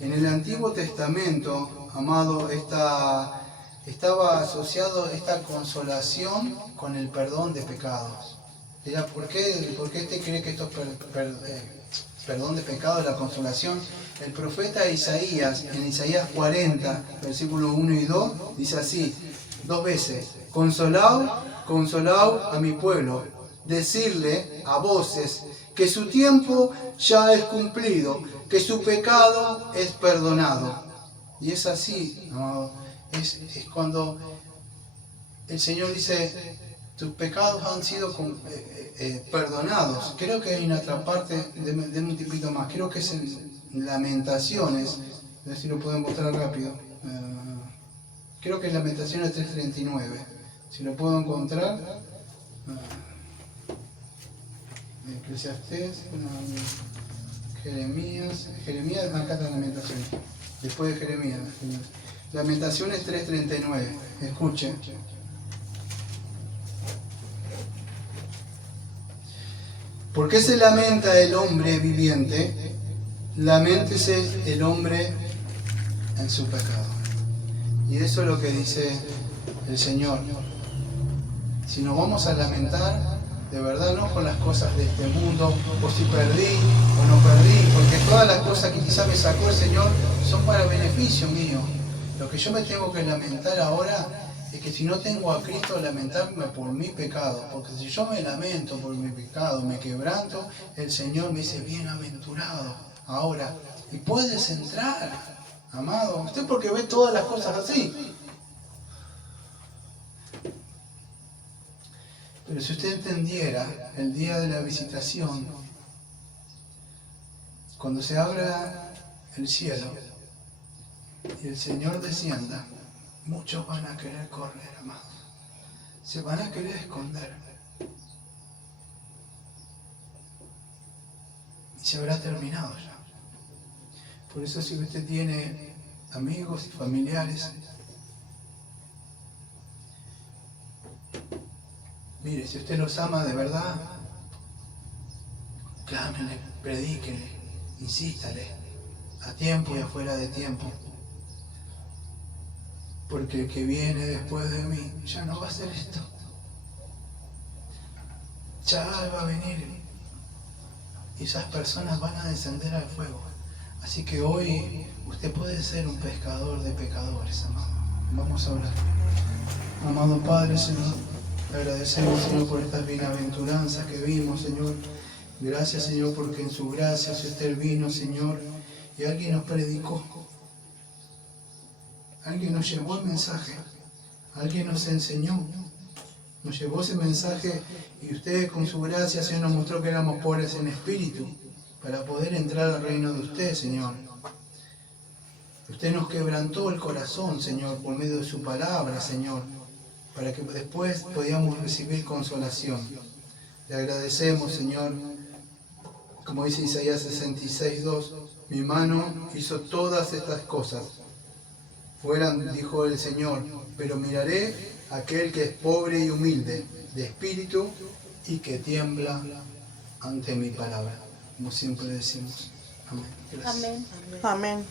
En el Antiguo Testamento, amado, estaba asociado esta consolación con el perdón de pecados. ¿Por qué usted cree que esto es perdón de pecado, la consolación? El profeta Isaías, en Isaías 40, versículos 1 y 2, dice así, 2 veces, consolaos a mi pueblo, decirle a voces que su tiempo ya es cumplido, que su pecado es perdonado. Y es así, ¿no? Es cuando el Señor dice, tus pecados han sido perdonados. Creo que hay una otra parte, de un tipito más, creo que es en Lamentaciones, a ver si lo puedo mostrar rápido. Creo que es Lamentaciones 3:39. Si lo puedo encontrar. Eclesiastés, Jeremías, acá está Lamentaciones. Después de Jeremías. Lamentaciones 3:39. Escuchen. ¿Por qué se lamenta el hombre viviente? Laméntese el hombre en su pecado. Y eso es lo que dice el Señor. Si nos vamos a lamentar, de verdad no con las cosas de este mundo, o si perdí o no perdí, porque todas las cosas que quizás me sacó el Señor son para beneficio mío. Lo que yo me tengo que lamentar ahora es que si no tengo a Cristo, lamentarme por mi pecado, porque si yo me lamento por mi pecado, me quebranto, el Señor me dice, bienaventurado. Ahora, y puedes entrar, amado, usted porque ve todas las cosas así. Pero si usted entendiera el día de la visitación, cuando se abra el cielo y el Señor descienda, muchos van a querer correr, amados. Se van a querer esconder. Y se habrá terminado ya. Por eso si usted tiene amigos y familiares, mire, si usted los ama de verdad, clámenle, predíquenle, insístale, a tiempo y afuera de tiempo. Porque el que viene después de mí ya no va a hacer esto. ya va a venir y esas personas van a descender al fuego. Así que hoy usted puede ser un pescador de pecadores, amado. Vamos a orar. Amado Padre, Señor, te agradecemos, Señor, por estas bienaventuranzas que vimos, Señor. Gracias, Señor, porque en su gracia usted vino, Señor, y alguien nos predicó. Alguien nos llevó el mensaje. Alguien nos enseñó. Nos llevó ese mensaje y usted con su gracia, Señor, nos mostró que éramos pobres en espíritu para poder entrar al reino de usted, Señor. Usted nos quebrantó el corazón, Señor, por medio de su palabra, Señor, para que después podamos recibir consolación. Le agradecemos, Señor, como dice Isaías 66:2, mi mano hizo todas estas cosas. Fueran, dijo el Señor, pero miraré a aquel que es pobre y humilde de espíritu y que tiembla ante mi palabra. Como siempre decimos. Amén. Gracias. Amén. Amén.